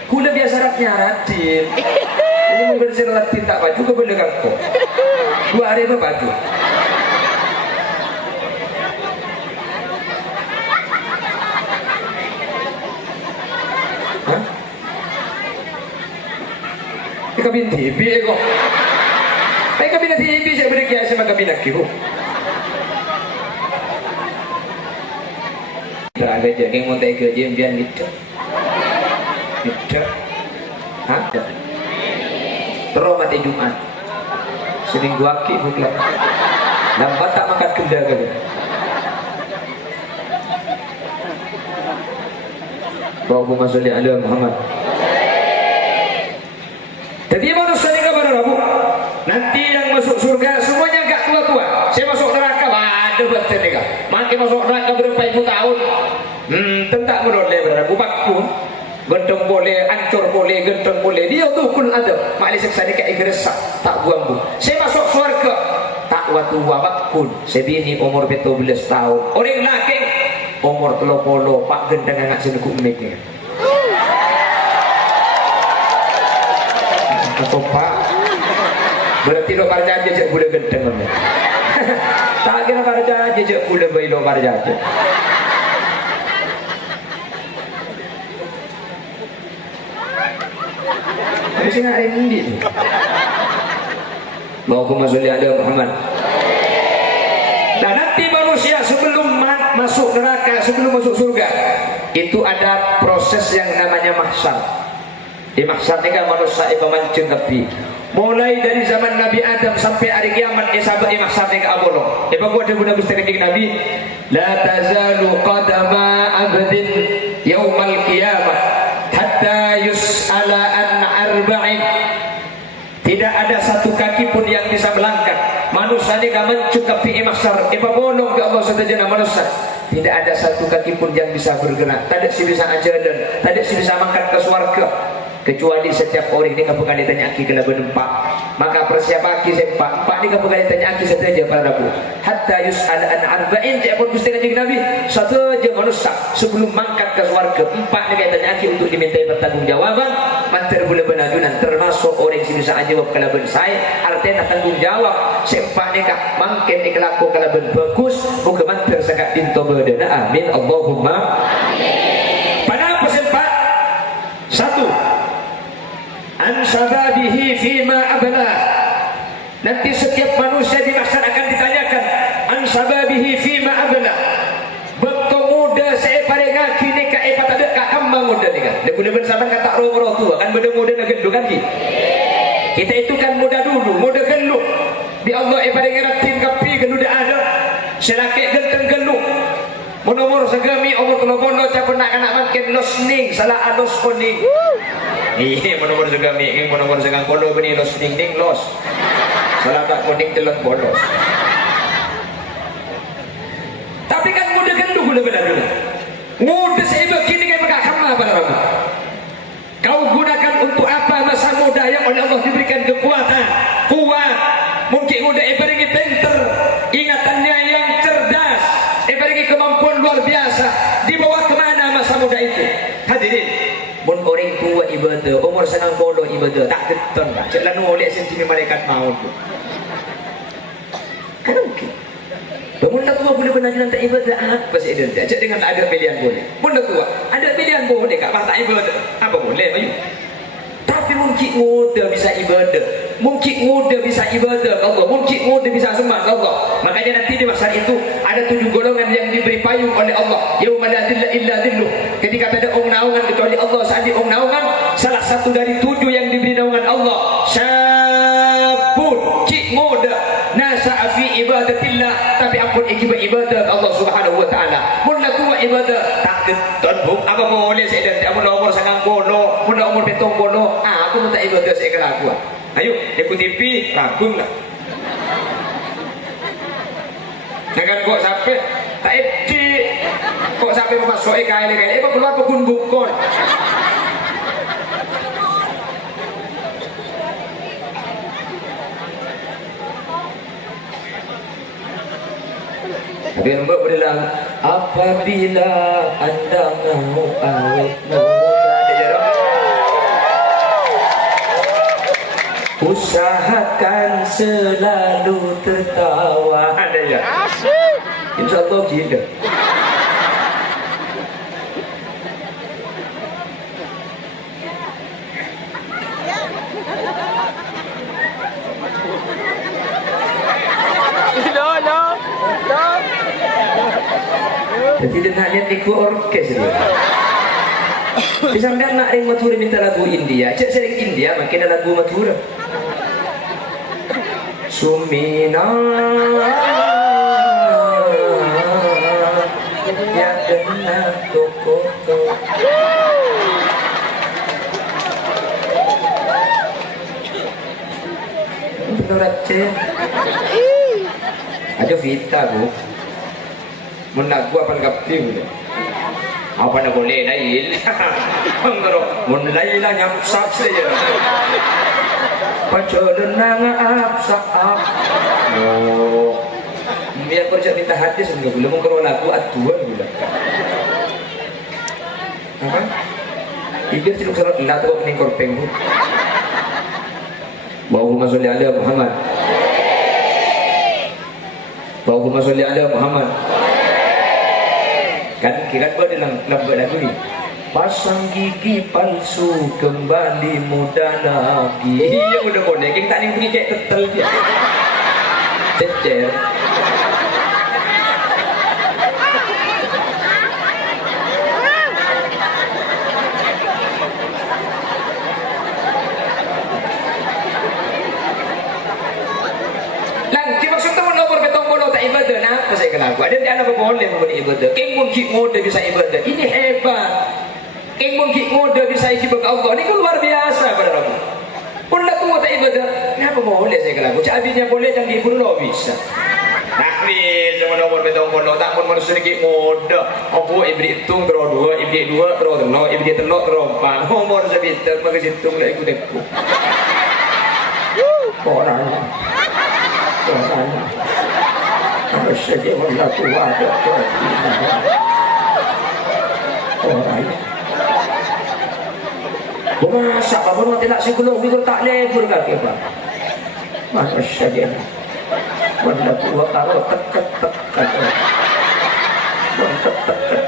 Kula biasa ratnya ratin. Ini mungkin saya ratin tak baju ke benda kau. 2 hari berbaju. Hah? Ini kabin TV kok. Kabin TV saya beri kiai sama kabin aku. Tak ada jaga montai kerja biar gitu. Gitu. Hah? Terus mati Jumat. Seminggu aki bukan. Lambat tak makan kenda kali. Allahumma sholli ala Muhammad. Jadi manusia ini kepada Rabu. Nanti yang masuk surga semuanya agak tua-tua. Saya masuk neraka, ada betul ni kan. Makin masuk neraka berapa ribu tahun. Tentang beroleh berapa bakku. Gentong boleh, ancur boleh, gentong boleh. Dia tu kul ada. Maknanya seksa ni kayak geresak, tak buang bu. Saya masuk surga, tak tua bakun. Saya bini umur 17 tahun. Orang laki umur 30, pak gendang anak sini kumiknya. Apa pak? Berarti lo kerja aja cek boleh gendeng. Tak kira kerja aja cek boleh bayi lo kerja aja. Tapi saya nggak rendi. Allahumma sholli ala Muhammad. Dan nanti manusia sebelum masuk neraka, sebelum masuk surga, itu ada proses yang namanya mahsyar. Di mahsyar ini kan manusia memancing api. Mulai dari zaman Nabi Adam sampai hari kiamat, sahabat mahsyar ini ke abolong. Gua ada guna gusti Nabi, la tazalu qadama abdin yaumal qiyamah hatta yus'ala an arba'in. Tidak ada satu kaki pun yang bisa melangkah. Manusia ini kan mencukupi mahsyar. Bolong ke Allah setajana manusia. Tidak ada satu kaki pun yang bisa bergerak. Tak ada si bisa ajaran. Tak ada si bisa makan ke swarga. Kecuali setiap orang ini kamu kali tanya aki kena berempat. Maka persiapan aki sempat. Empat ni kamu kali tanya aki satu aja para Rabu. Hatta yus'ala an arba'in. Dia pun gusti kanjeng Nabi. Satu aja manusia sebelum mangkat ke swarga. Empat ni kali tanya aki untuk dimintai pertanggungjawaban. Mantar boleh benadunan termasuk orang yang bisa jawab kalaban saya. Artinya tanggung jawab. Sempat ni kak mungkin ikhlaku kalaban bagus. Bukan mantar sangat pintu berdana. Amin. Allahumma. Pada apa sempat? Satu. An sababihi fima abla. Nanti setiap manusia di mahsyar akan ditanyakan an sababihi fima abla. Betul muda saya pada ngaki ni ka tak ada kak kambang muda ni kan. Dia boleh bersama kata roh tua kan benda muda nak gendut kan ki. Kita itu kan muda dulu, muda geluk. Di Allah pada ngeratin kapi gendut ada. Selaki genteng geluk. Umur segami umur 30 cap nak makin losning salah ados kuning. Ini menumur juga mi, menumur segang kolo beni los ding ding los. Salah tak kuning telan bolos. Tapi kan muda gendu gula benar dulu. Muda saya begini kan mereka sama pada Rabu. Kau gunakan untuk apa masa muda yang oleh Allah diberikan kekuatan, kuat. Mungkin muda ibaringi pinter, ingatannya yang cerdas, ibaringi kemampuan luar biasa. Dibawa kemana masa muda itu? Hadirin. Mun orang tua ibadah, umur senang bodoh ibadah, tak keteng tak. Cak lanu oleh sentini malaikat maut tu. Kan mungkin. Mun dah tua boleh benar tak ibadah, apa sih dia? Cak dengan tak ada pilihan boleh. Mun dah tua, ada pilihan boleh kat tak ibadah. Apa boleh ayu? Tapi mungkin muda bisa ibadah. Mungkin muda bisa ibadah Allah. Mungkin muda bisa sembah Allah. Makanya nanti di masa itu ada 7 golongan yang diberi payung oleh Allah. Yauma la dhilla illa dhilluh. Ketika tak ada naungan kecuali Allah saat di naungan, salah satu dari 7 yang diberi naungan Allah. Syabun cik muda nasa'a fi ibadatillah, tapi ampun ibadah Allah Subhanahu wa taala. Mun tua ibadah tak keton apa boleh saya dah mun umur sangat bolo, mun umur betong bolo, aku minta ibadah saya kelakuan. Ayo, ikut TV, ragum lah. Jangan kok sampai tak edik, kok sampai masuk kali-kali, keluar pekun bukon. Tapi mbak bilang, apabila anda mau awet muda, usahakan selalu tertawa. Ada ya? InsyaAllah kita. Jadi dia nak lihat ikut orkes dia. Dia sampai nak ring Mathura minta lagu India. Cik sering India makin ada lagu Mathura. Sumina ya kena toko. Racin aja Vita bu menak gua apa kapting apa nak boleh nail mun laila nyamsak saja pacodan ngap oh biar kerja minta hadis enggak belum mengkero lagu atuan gula apa ibir ciluk salat la tu ni korpeng bu Allahumma sholli ala Muhammad. Allahumma sholli ala Muhammad. Kan kira gua dalam lagu ni. Pasang gigi palsu kembali muda lagi. Iya udah boleh, kita tak ni cek tetel dia. Cecer. Ibadah nak saya kelaku ada dia nak boleh membuat ibadah kengmun ki mode bisa ibadah ini hebat kengmun ki mode bisa ibadah Allah ini luar biasa pada Rabu pun lah tu tak ibadah kenapa boleh saya kelaku cabinya boleh jangan dipuluh bisa nah ni zaman nomor betong bodoh tak pun manusia ki mode aku ibri hitung terus dua ibri dua terus telur ibri telur terus empat nomor sebitar maka hitung lah ikut aku orang harus saja berlaku wadah orang masa apa pun tidak psikologi itu tak lebur kaki pak masa saja berlaku wadah tekat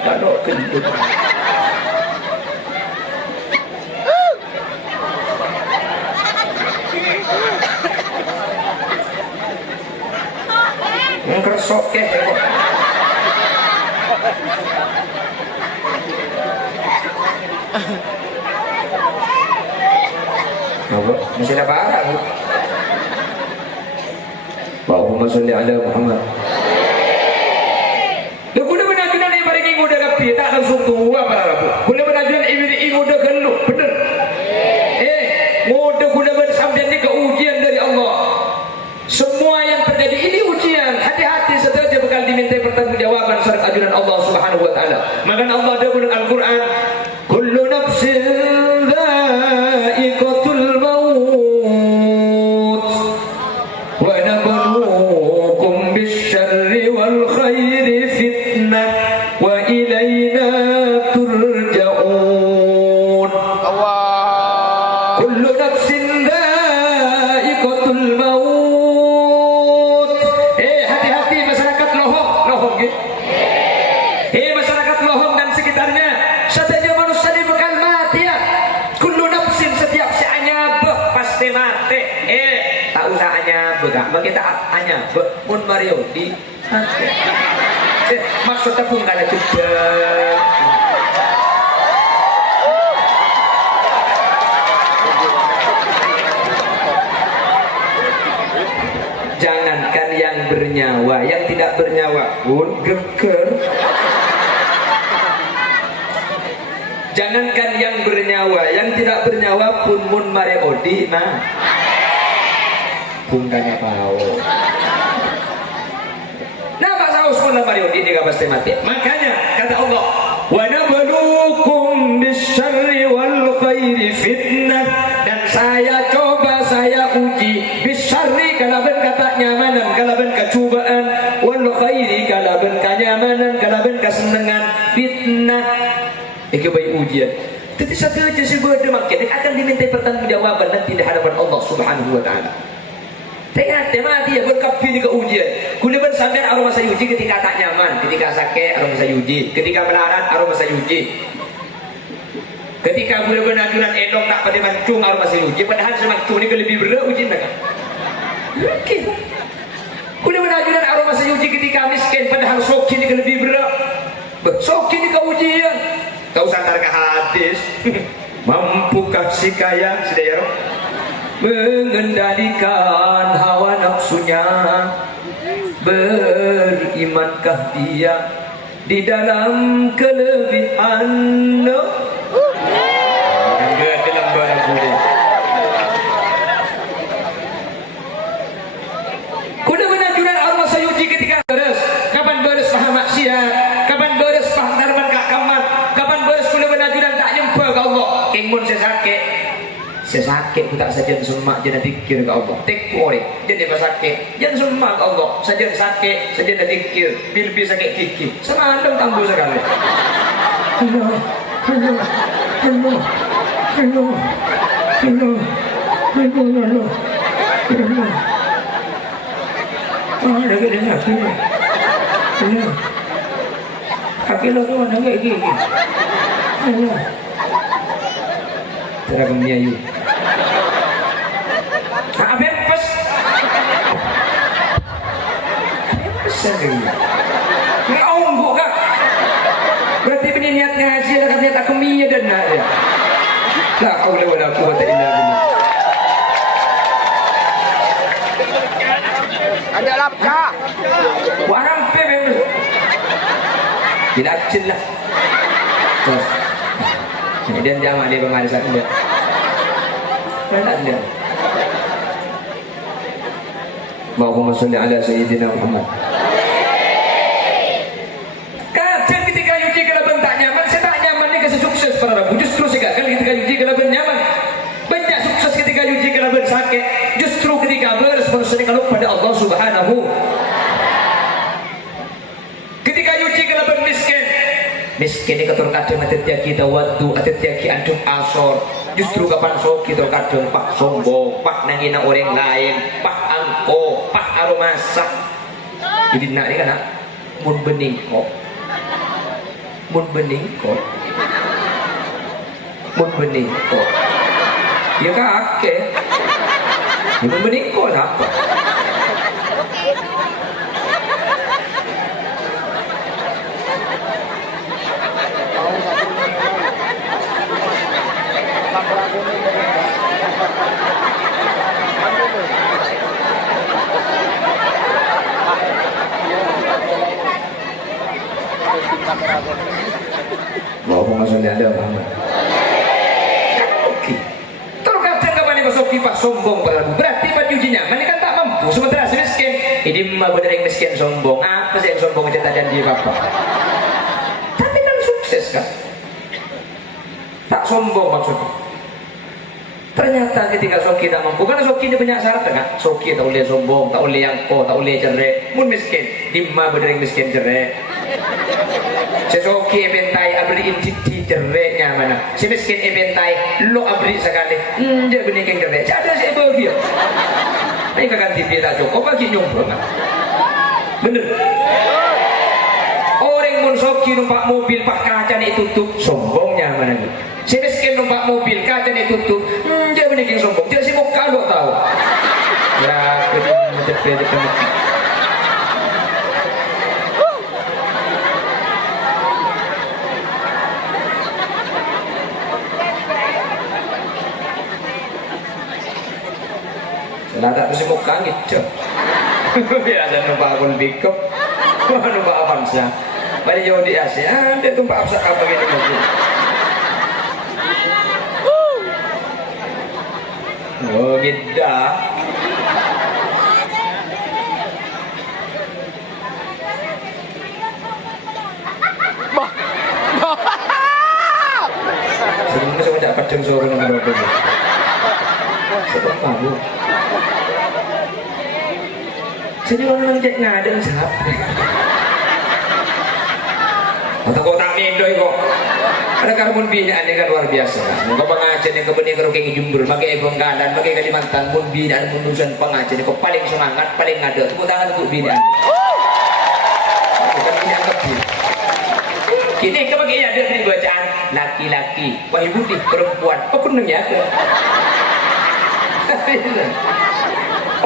kalau kendut kersok ke masih ada parah bu Allahumma sholli ala Muhammad lu kuda benar-benar yang bari ingu dah kapi tak langsung tua para bu kuda benar-benar ingu dah geluk bener ngode kuda bersambian ni keujian dari Allah semua yang terjadi ini ujian hati-hati saja bakal diminta pertanggungjawaban serta ajudan Allah Subhanahu wa taala maka Allah ada dalam Al-Qur'an kullu nafsin dha'iqatul maut wa nabluukum bisyarri wal khairi fitnah wa ilayna turja'un Allah kullu nafsin dha'iqatul maut masyarakat Lohong dan sekitarnya saja manusia dibekal mati ya kullu nafsin setiap si anyabeh pasti mati tak usah anyabeh bagi kita anyabeh pun Mario di maksudnya pun kada juga jangankan yang bernyawa yang tidak bernyawa pun geger jangankan yang bernyawa yang tidak bernyawa pun mun mare odi mah bungkanya pau nah Pak Saus pun mare odi dia pasti mati makanya kata Allah wa nabluukum bisyarri wal khairi fitnah dan saya coba saya uji bisyarri kalaban kata nyamanan kalaban kecubaan wal khairi kalaban kenyamanan kalaban kesenangan fitnah itu baik ujian tapi satu aja sih berde makin akan diminta pertanggungjawaban nanti di hadapan Allah Subhanahu wa taala tengah mati ya berkapi ke ujian kuliban sampai aroma saya uji ketika tak nyaman ketika sakit aroma saya uji ketika melarat aroma saya uji ketika kuliban ajuran elok tak pada mancung aroma saya uji padahal semancung ini lebih berat uji mereka mungkin kuliban ajuran aroma saya uji ketika miskin padahal sokin ini lebih berat sokin ini ke ujian tak usah antar ke hadis mampukah si kaya si dayaro mengendalikan hawa nafsunya. Berimankah dia di dalam kelebihan? Enggak dalam barang boleh. Kuda menajuran Allah sayuji ketika beres. Kapan beres paham maksiat? Kapan beres paham darman kak kaman? Kapan beres kuda menajuran tak nyempa ke Allah? Ingmun saya sakit ku tak saja semak je nak fikir ke Allah. Take worry jadi pas sakit jangan semak ke Allah saja sakit saja nak fikir bil sakit kiki sama andam tambuh sekali. Hello oh lagi dia hello kaki lo tu mana gigi hello terang menyayu. Apa pes? Pesan lagi. Kau enggak kak? Berarti punya niat ngaji lah katanya tak kemia dan nak dia. Lah kau lewat aku kata indah ini. Ada lapka. Warang pe member. Tidak acil lah. Terus. Dan jangan dia pemarisan dia. Mana dia? Allahumma sholli ala sayyidina Muhammad. Kadang ketika uji kelaban tak nyaman, saya tak nyaman ni kasi sukses para rabu. Justru sekarang ketika uji kelaban nyaman, banyak sukses ketika uji kelaban sakit. Justru ketika berseru kalau pada Allah Subhanahu. Ketika uji kelaban miskin ni katur kadang atet kita wadu atet antum asor. Justru kapan sok kita kadang pak sombong, pak nangina orang lain, pak angko, pak aromasa. Jadi nak ni kan mun bening kok, ya kakek, mun bening kok apa? Allahumma sholli ala Muhammad. Oke. Terkadang kapan ni masuk pipa sombong berlalu. Berarti baju ujinya, mana kan tak mampu. Sementara si miskin, ini mah benar yang miskin sombong. Apa sih yang sombong cerita janji apa? Tapi kan sukses kan? Tak sombong maksudnya. Ternyata ketika Soki tak mampu, karena Soki banyak syarat kan? Soki tak boleh sombong, tak boleh angko, tak boleh cerai. Mun miskin, dimma bener yang miskin cerai. Si Soki bentai abri inti cerai mana? Si miskin bentai lo abri sekali. Dia bener yang cerai. Ada si bahagia. Ini kakak TV tak cukup bagi nyumpul kan? Bener. Orang mun Soki numpak mobil pak kaca ni tutup, sombongnya mana ni? Si miskin numpak mobil kaca ni tutup, dia benar yang sombong. Dia si muka lo tahu. Ya, macam Nah, tak si muka gitu. Ya, ada numpak akun bikop, numpak Avanza. Pada jauh di Asia, dia numpak apa apa gitu mobil. Oh, gida. Sebenarnya saya tak kadang sore dengan rodo. Sebab malu. Jadi orang cek ngadeng siapa? Atau kau tak mendoi kok? Ada karbon binaan yang luar biasa. Muka pengajian yang kebening kalau kayak Jumber, pakai Bengkalan, pakai Kalimantan, pun binaan mundusan pengajian yang paling semangat, paling ada. Tepuk tangan untuk binaan. Bukan binaan kecil. Kini kebagai ada di bacaan laki-laki, wahai putih perempuan, pekunungnya ada.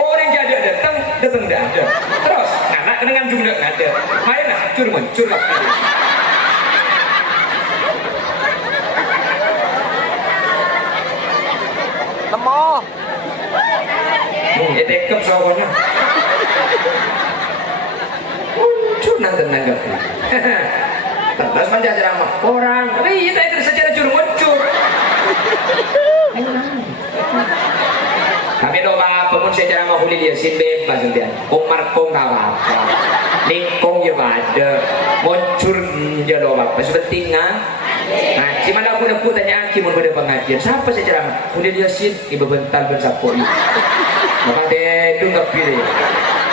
Orang yang ada datang tidak ada. Terus anak dengan jumlah ada. Mari nak muncul lah. tekep sokonya. Muncul nang tenang gak. Terus panjang ceramah orang, iya tak secara juru muncul. Kami doa pemun secara mau kulit dia sin bebas sentian. Umar kong kawan, ningkong ya pada, muncul dia doa. Pas penting nah, gimana aku tanya aki mau pada pengajian. Siapa secara kulit dia sin ibu bental bersapu. Maka dia itu nggak pilih.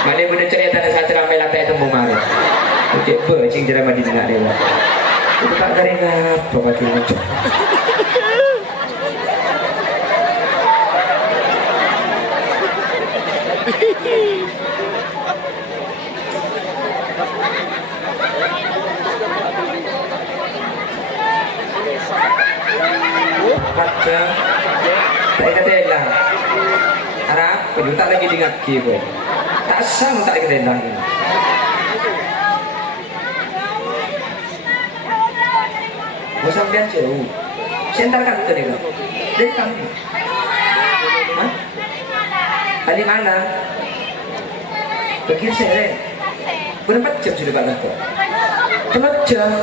Mana benda cerita saya ceramah lantai itu mau marah. Oke, cing ceramah di tengah dewa. Itu tak dari ngapa baju macam. Baca, saya kata elang. Arab, penjuta lagi dengar kibo. Tak sang tak kata elang. Bosan biar jauh. Sentarkan itu dia. Dari kami. Hah? Kali mana? Begini saya. Berapa jam sudah Pak Kantor? Berapa jam?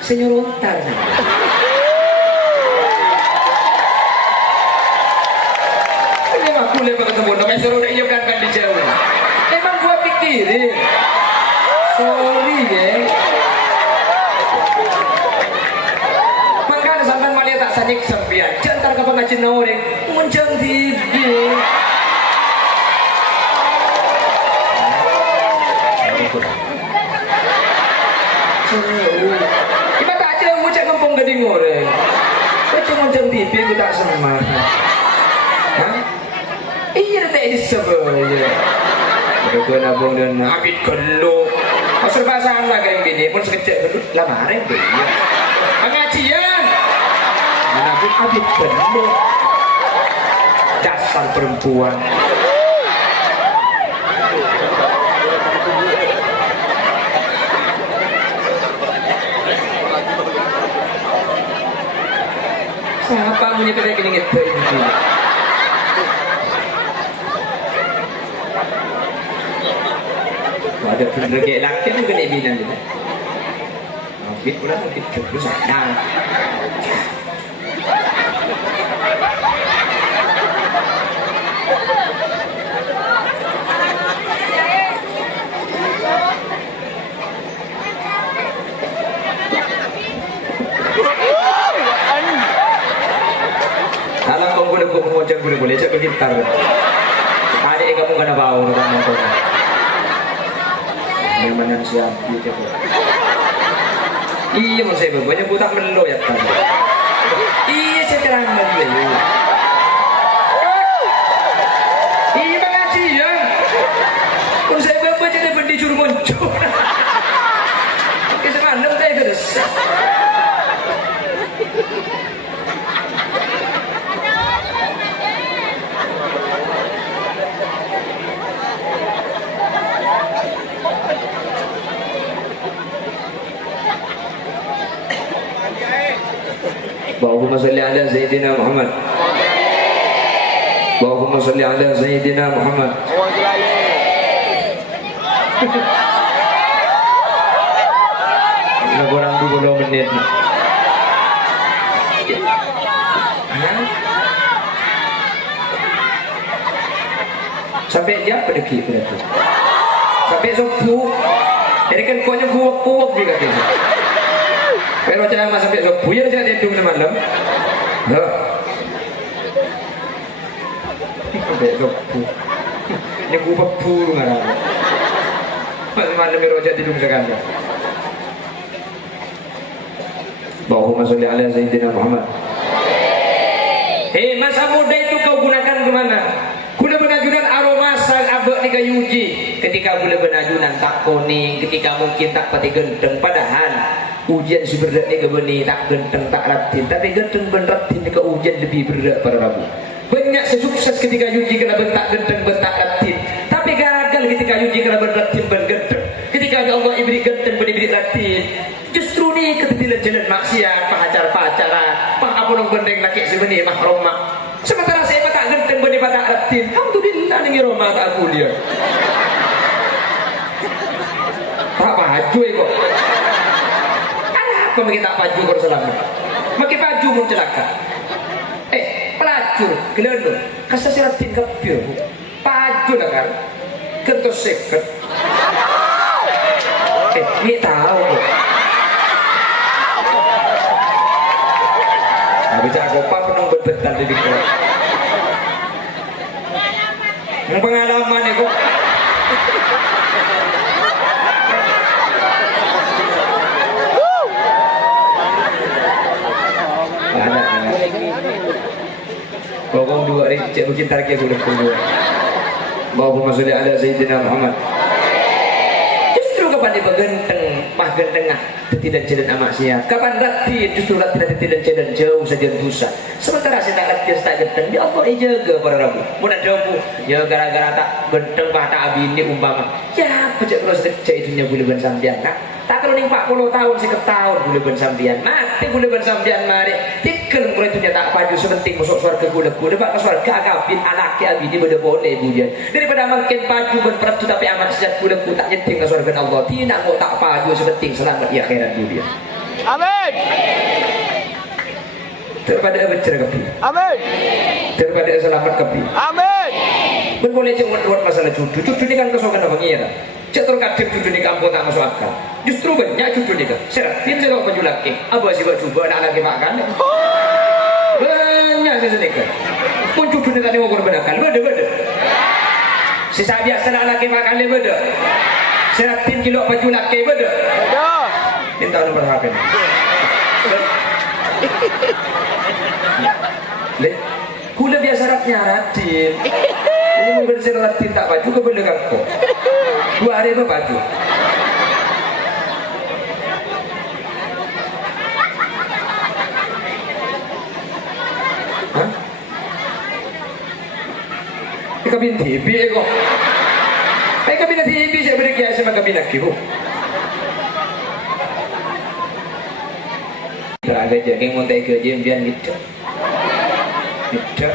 Senyor untar. Ini mah boleh Pak ketemu. Namanya suruh udah iya kan di jauh. Emang gua pikirin. Sorry ya. Makanya sampai malah tak sanik sampian. Jantar ke pengajian orang. Muncang TV. Iba tak aja mau cek ngempong gading orang. Kau cuma jam TV aku tak semangat. Iya tak disebut. Aku nabung dan abid keluk. Pasal pasangan lah kayak gini pun sekejap dulu lamarin deh. Pengajian. Nabung abid keluk. Dasar perempuan. Siapa punya kerja gini gitu ini? Ada bener kayak laki tu kena bilang gitu. Habis pula habis terus ada. Alam kau boleh kau mau jangan boleh cak gitar. Ada kamu kena bau orang kau. Memang siap gitu. Iya mau saya banyak budak melo ya kan. Iya saya terang melo. Iya pengajian. Pun saya bapak jadi bendi juru muncul. Kita mana saya kedes. Allahumma salli ala Sayyidina Muhammad. Allahumma salli ala Sayyidina Muhammad. Nah, kurang 20 menit. Sampai dia apa deki berarti? Sampai subuh. Jadi kan kuahnya kuah-kuah juga dia. Kalau ceramah sampai subuh ya jangan tidur malam. Loh. Sampai subuh. Ini gua bebur ngarang. Masih malam roja tidur sekali. Allahumma sholli ala Sayyidina Muhammad. Hei, masa muda itu kau gunakan kemana? Guna benajunan aroma sang abek nika yuji. Ketika guna benajunan tak kuning, ketika mungkin tak pati genteng. Padahal ujian si berat nika beni tak genteng tak ratin. Tapi genteng ben ratin nika ujian lebih berat para rabu. Banyak sesukses ketika yuji kena bentak genteng bentak ratin. Tapi gagal ketika yuji kena ben ratin ben genteng. Ketika Allah ibri genteng ben ibri ratin. Justru ni ketetilan jalan maksiat, pacar-pacaran, pahapun bendeng laki sebeni mahrum mak. Sementara saya tak genteng beni pada ratin. Alhamdulillah ning piro mata aku dia. Tak paju kok. Apa makin tak paju kau selamat? Makin paju mau celaka. Pelacur, gelendong. Kasih siratin kepil. Paju lah kan. Kentus seket. Ini tahu kok. Habis aku apa penang berbetal di dikau. Pengalaman ni kok. Kau dua hari cek mungkin tariknya sudah keluar. Allahumma sholli ala sayyidina Muhammad. Justru kapan dia bergenteng, mah gentengah, tidak jalan maksiat. Kapan rati, justru rati tidak jalan jauh saja dosa. Sementara saya tak rati, tak genteng, dia Allah jaga para rabu. Mudah jauh, ya gara-gara tak genteng, mah tak abini umpama. Ya, pecah terus cek itunya boleh bersambian, nak. Tak kalau 40 tahun sekitar tahun boleh bersambian, mati boleh bersambian mari. Tikel kalau itunya tak paju sepenting masuk surga gula dapat ke surga agapin anaknya abini boleh bujan. Daripada makin paju berperatu tapi amat sejat gula tak nyeting ke surga Allah. Tidak mau tak paju sepenting selamat di akhirat dunia. Amin. Daripada bercerah kepi. Amin. Daripada selamat kepi. Amin. Boleh jangan buat masalah cucu. Cucu ini kan kesokan apa ngira. Cek terkadang cucu ini kampung tak masuk akal. Justru banyak cucu ni kan. Seratin saya bawa baju laki. Apa sih buat cuba anak laki makan? Banyak saya sedekah. Pun cucu ni tadi mau korban akal. Beda. Sisa biasa anak laki makan ni beda. Seratin kilo baju laki beda. Minta nomor HP. Kula biasa rapnya ratin. Ini mau bersih ratin tak baju ke benda kakko. 2 hari apa baju? Hah? Ini kabin TV kok. Kabin TV saya beri kias sama kabin aku. Teraga jaga mau tak kerja biar gitu. Gitu.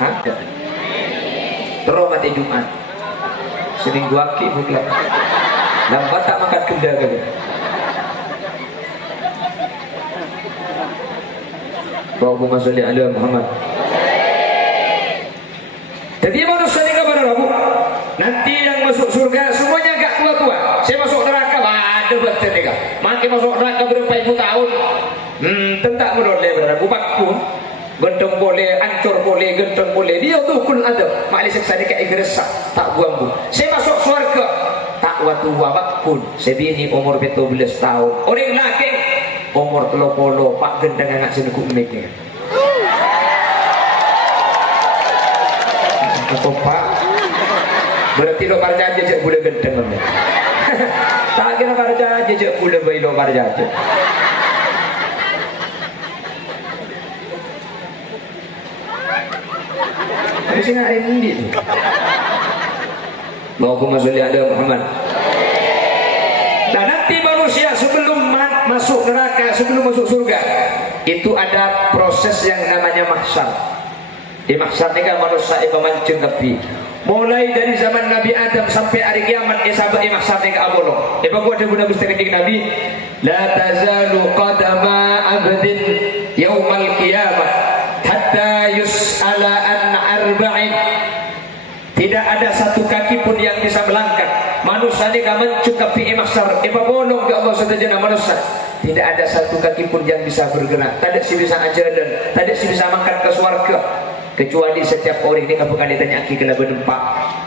Hah? Terus mati Jumat. Seminggu aki bukan. Lambat tak makan kendal ke? Allahumma sholli ala Muhammad. Jadi manusia ini kepada Rabu. Nanti yang masuk surga semuanya agak tua-tua. Saya masuk neraka, ada betul ni kah? Makin masuk neraka berapa ribu tahun. Tentak menoleh berapa bakku. Gentong boleh, ancur boleh, gentong boleh. Dia tu kul adab. Maknanya saya dekat igresak, tak buang-buang. Saya masuk surga, tak waktu wabak pun. Saya bini umur 17 tahun. Orang laki umur 30, pak gendang angkat sini kumik ni. Apa pak? Berarti lo parja aja cek boleh gendang ni. Tak kira parja aja cek boleh bayi lo parja aja. Mesti nak rendi tu. Allahumma sholli ala Muhammad. Dan nanti manusia sebelum masuk neraka, sebelum masuk surga, itu ada proses yang namanya mahsyar. Di mahsyar ni kan manusia itu mancing tepi. Mulai dari zaman Nabi Adam sampai hari kiamat, sahabat mahsyar ni ke abolong. Gua ada guna gusti ketik Nabi, la tazalu qadama abdin yaumal qiyamah hatta yus'ala an arba'in. Tidak ada satu kaki pun yang bisa melangkah. Manusia ini gak mencukupi mahsyar. Bolong ke Allah setajana manusia. Tidak ada satu kaki pun yang bisa bergerak. Tak ada si bisa ajaran. Tak ada si bisa makan ke swarga. Kecuali setiap orang ini kapan ditanya aki kena berempak.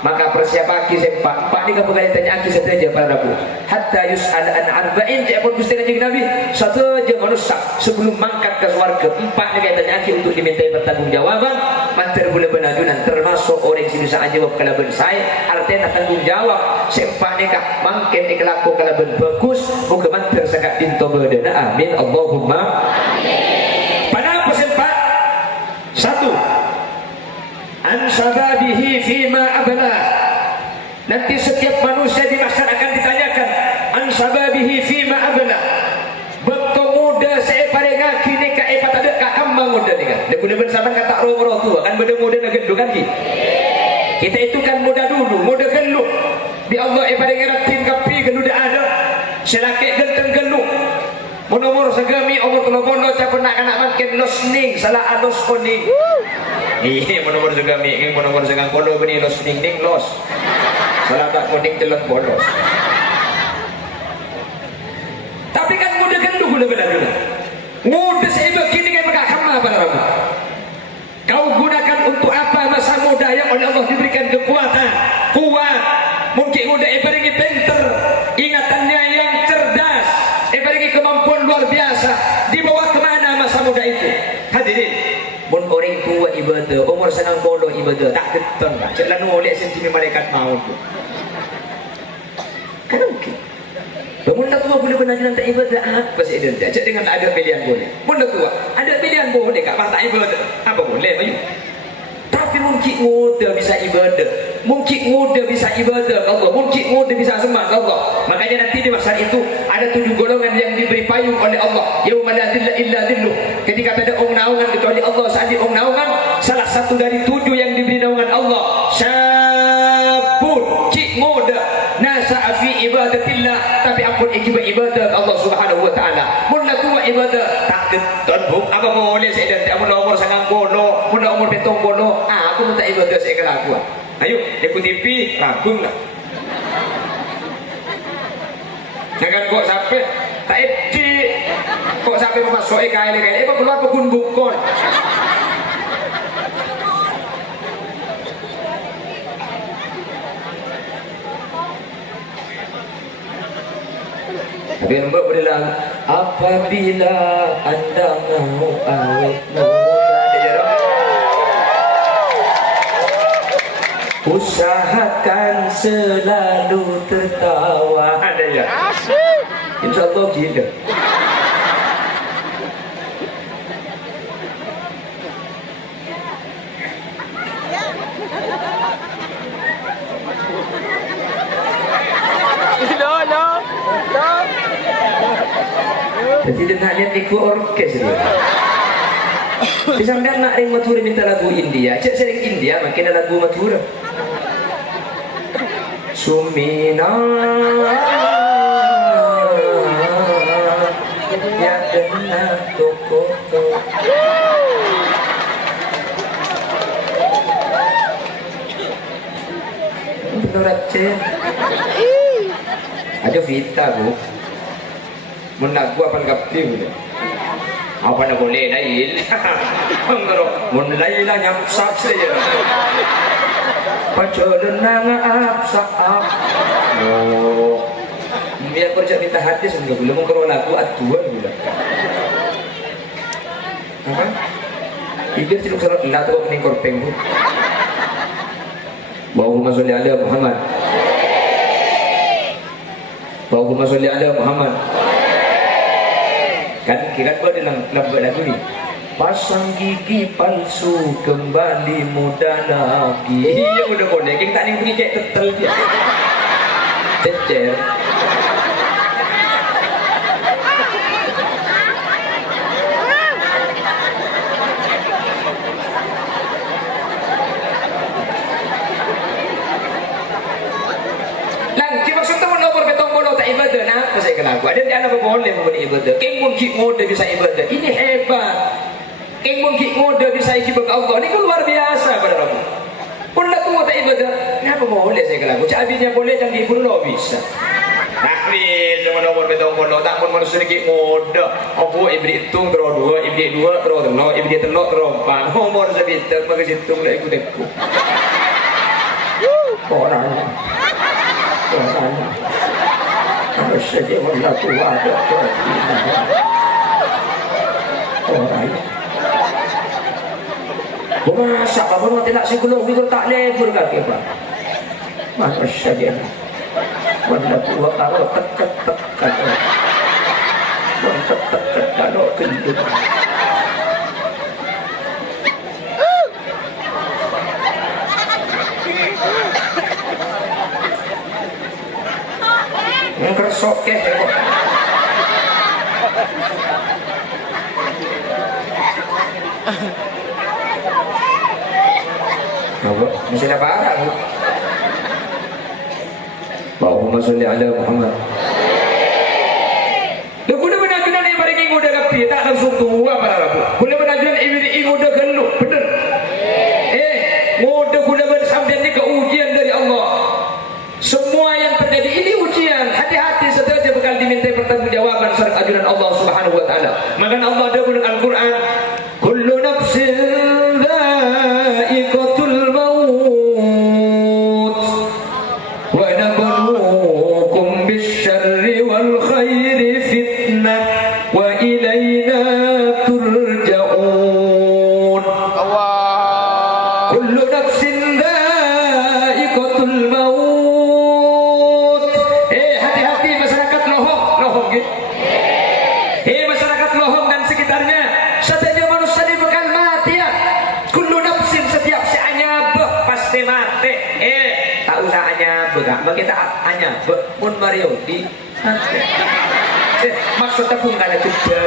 Maka persiapan aki sempak. Empat ni kapan ditanya aki satu aja para rabu. Hatta yus'al an arba'in. Jadi pun gusti kanjeng Nabi. Satu aja manusia sebelum mangkat ke swarga. Empat ni ditanya aki untuk dimintai pertanggungjawaban. Mantar boleh benajunan termasuk orang yang bisa jawab kalaban saya. Artinya tanggung jawab. Sempak ni kah mangkin ni kelaku kalaban bagus. Muka mantar sangat pintu berdana. Amin. Allahumma amin. Pada apa sempak? Satu, an sababihi fima abla. Nanti setiap manusia di mahsyar akan ditanyakan an sababihi fima abla. Betul muda saya pada ngaki ni ka epa tak ada kak kambang muda ni kan. Dia guna bersama kata roh tua kan benda muda nak gendong kan ki. Kita itu kan muda dulu, muda geluk. Di Allah ibadah ngeratin kapi geluh dah ada. Selaki genteng geluk. Umur segami umur kelopondo capun nak makin losning salah alos koning. Iya umur segami ini umur segang kondo beni losning ning los. Salah tak koning jelas bolos. Tapi kan muda geluk gula benar. Muda sehingga kini kan mereka kama pada rabu. Kau gunakan untuk apa masa muda yang oleh Allah diberikan kekuatan, kuat. Mungkin muda ibaringi pinter, ingatannya yang cerdas, ibaringi kemampuan luar biasa. Dibawa kemana masa muda itu? Hadirin, mun orang tua ibadah, umur senang bodoh ibadah, tak keteng. Cek lanu oleh sentini malaikat maut. Kan mungkin. Bunda tua boleh benar nanti ibadah apa sih dia? Cek dengan ada pilihan boleh. Bunda tua ada pilihan boleh kak mata ibadah apa boleh ayo. Tapi mungkin muda bisa ibadah, mungkin muda bisa ibadah Allah, mungkin muda bisa sembah Allah. Makanya nanti di masa itu ada 7 golongan yang diberi payung oleh Allah. Yauma la dhilla illa dhilluh. Ketika ada naungan kecuali Allah, saat naungan salah satu dari 7 yang diberi naungan Allah. Syabun cik muda nasa fi ibadatillah, tapi ampun ibadah Allah Subhanahu wa taala. Mun tua ibadah tak keton apa boleh saya dan mun umur sangang bolo, mun umur petong bolo, aku minta ibadah saya kelakuan. Ayo ikut TV rabung lah. Jangan kok sampai tak edik, kok sampai masuk kali keluar pekun bukon. Tapi nampak berdalam apabila anda mau awet muda, usahakan selalu tertawa. Ada ya? InsyaAllah gila. Jadi dia nak lihat ikut orkes dia. Sampai nak ring Mathura minta lagu India. Cek sering India makin ada lagu Mathura. Sumina ya dena toko. Menurut cek ada Vita bu. Menak gua apa kapti boleh? Apa nak boleh lain? Mun lain lah nyam sak saja. Pacolenang apsak. Oh, biar kerja minta hadis enggak boleh mengkoro lagu atuan boleh. Apa? Iblis tidak salah lah tu kening korpeng tu. Allahumma sholli ala Muhammad. Allahumma sholli ala Muhammad. Kan kira buat dalam lagu ni pasang gigi palsu kembali muda lagi. Iya udah boleh kita tak ni pergi cek tetel dia cecer. Ibadah nah apa saya kelaku ada di anak boleh membuat ibadah keng mungkin muda bisa ibadah ini hebat keng mungkin muda bisa ibadah Allah ini luar biasa pada Rabu pun lah tua tak ibadah kenapa boleh saya kelaku cabinya boleh dan di pun lo bisa tapi nomor betong bono tak pun manusia sedikit muda aku ibri hitung terus 2 ibri 2 terus 3 ibri 3 terus 4 nomor sebitar maka hitung lah ikut aku orang saja wala tua ada orang masa apa tidak sebelum itu tak lebur kaki pak masa saja wala tua kalau tekat kalau gendut ngeresok ke apa Masih ada parah. Allahumma sholli ala Muhammad. Lu kuda benajunan yang paling ingin udah kapi, tak langsung tua para rabu. Kuda benajunan ingin udah geluk, bener. Mudah kuda bersambian ini keujian dari Allah. Semua yang terjadi ini ujian. Hati-hati seterusnya bakal diminta pertanggungjawaban serta ajudan Allah Subhanahu wa taala. Maka Allah ada dalam Al-Qur'an, kullu nafsin dha'iqatul maut wa nabluukum bisyarri wal khairi fitnah wa ilayna turja'un. Kullu nafsin dha'iqatul maut. Hati-hati masyarakat Lohong gitu. Masyarakat Lohong dan sekitarnya. Setiap manusia ini bakal mati ya. Kullu nafsin, setiap si anyabeh pasti mati. Tak usah anyabeh, gak kita anyabeh pun Mario di mati. Maksudnya pun gak ada juga.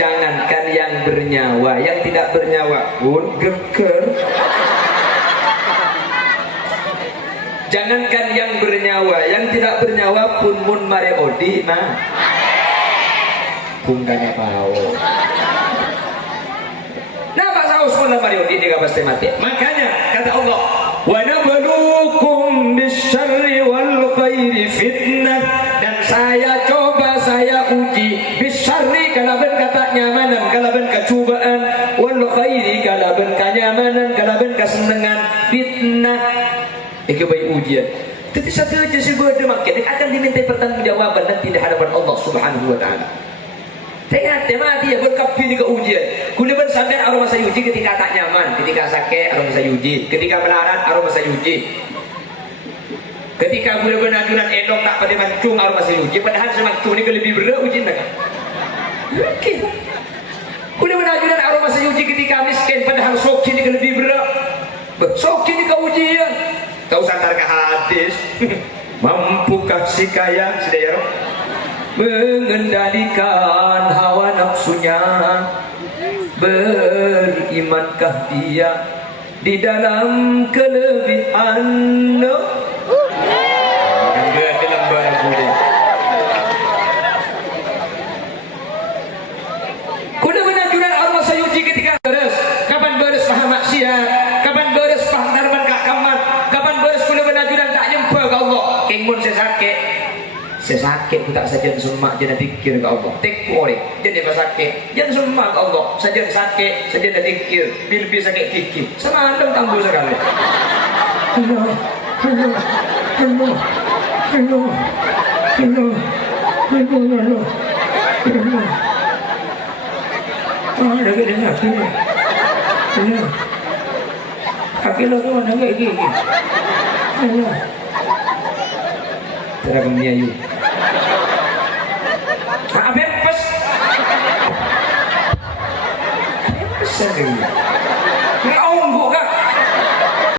Jangankan yang bernyawa, yang tidak bernyawa pun geger. Jangankan yang bernyawa, yang tidak bernyawa pun mun mare odi mah pungganya pau. Nah Pak Saus pun mare odi dia pasti mati. Makanya kata Allah, wa nabluukum bisyarri wal khairi fitnah, dan saya coba, saya uji bisyarri kalaban kata nyamanan, kalaban kecubaan, wal khairi kalaban kenyamanan, kalaban kesenangan, fitnah. Itu baik ujian. Tapi satu aja sih berada makin akan dimintai pertanggungjawaban nanti di hadapan Allah Subhanahu wa taala. Tengah mati ya berkapi di keujian. Kuliban sampai aroma saya uji ketika tak nyaman, ketika sakit aroma saya uji, ketika melarat aroma saya uji. Ketika kuliban ajuran endong tak pada mancung aroma saya uji, padahal semancung ini lebih berat ujian tak? Mungkin. Kuliban ajuran aroma saya uji ketika miskin, padahal sok ini lebih berat. Sok ini keujian. Kau santar ke hadis. Mampukah si kaya sedaya mengendalikan hawa nafsunya? Berimankah dia di dalam kelebihan? Enggak dalam barang boleh. Kuda menajuran Allah sayuji ketika beres. Kapan beres paham maksiat? Kapan beres paham darman kak kamat? Kapan beres kuda menajuran tak nyempel ke Allah? Kengmun saya sakit ku tak saja semak jangan fikir ke Allah. Tek ore jadi pas sakit jangan semak ke Allah. Saja sakit saja dah fikir. Bil sakit fikir. Sama anda tambah sekali. Hello. Ada ke dengar sini. Kaki lo tu mana kayak gini. Terang miayu. Apa pes? Pes lagi.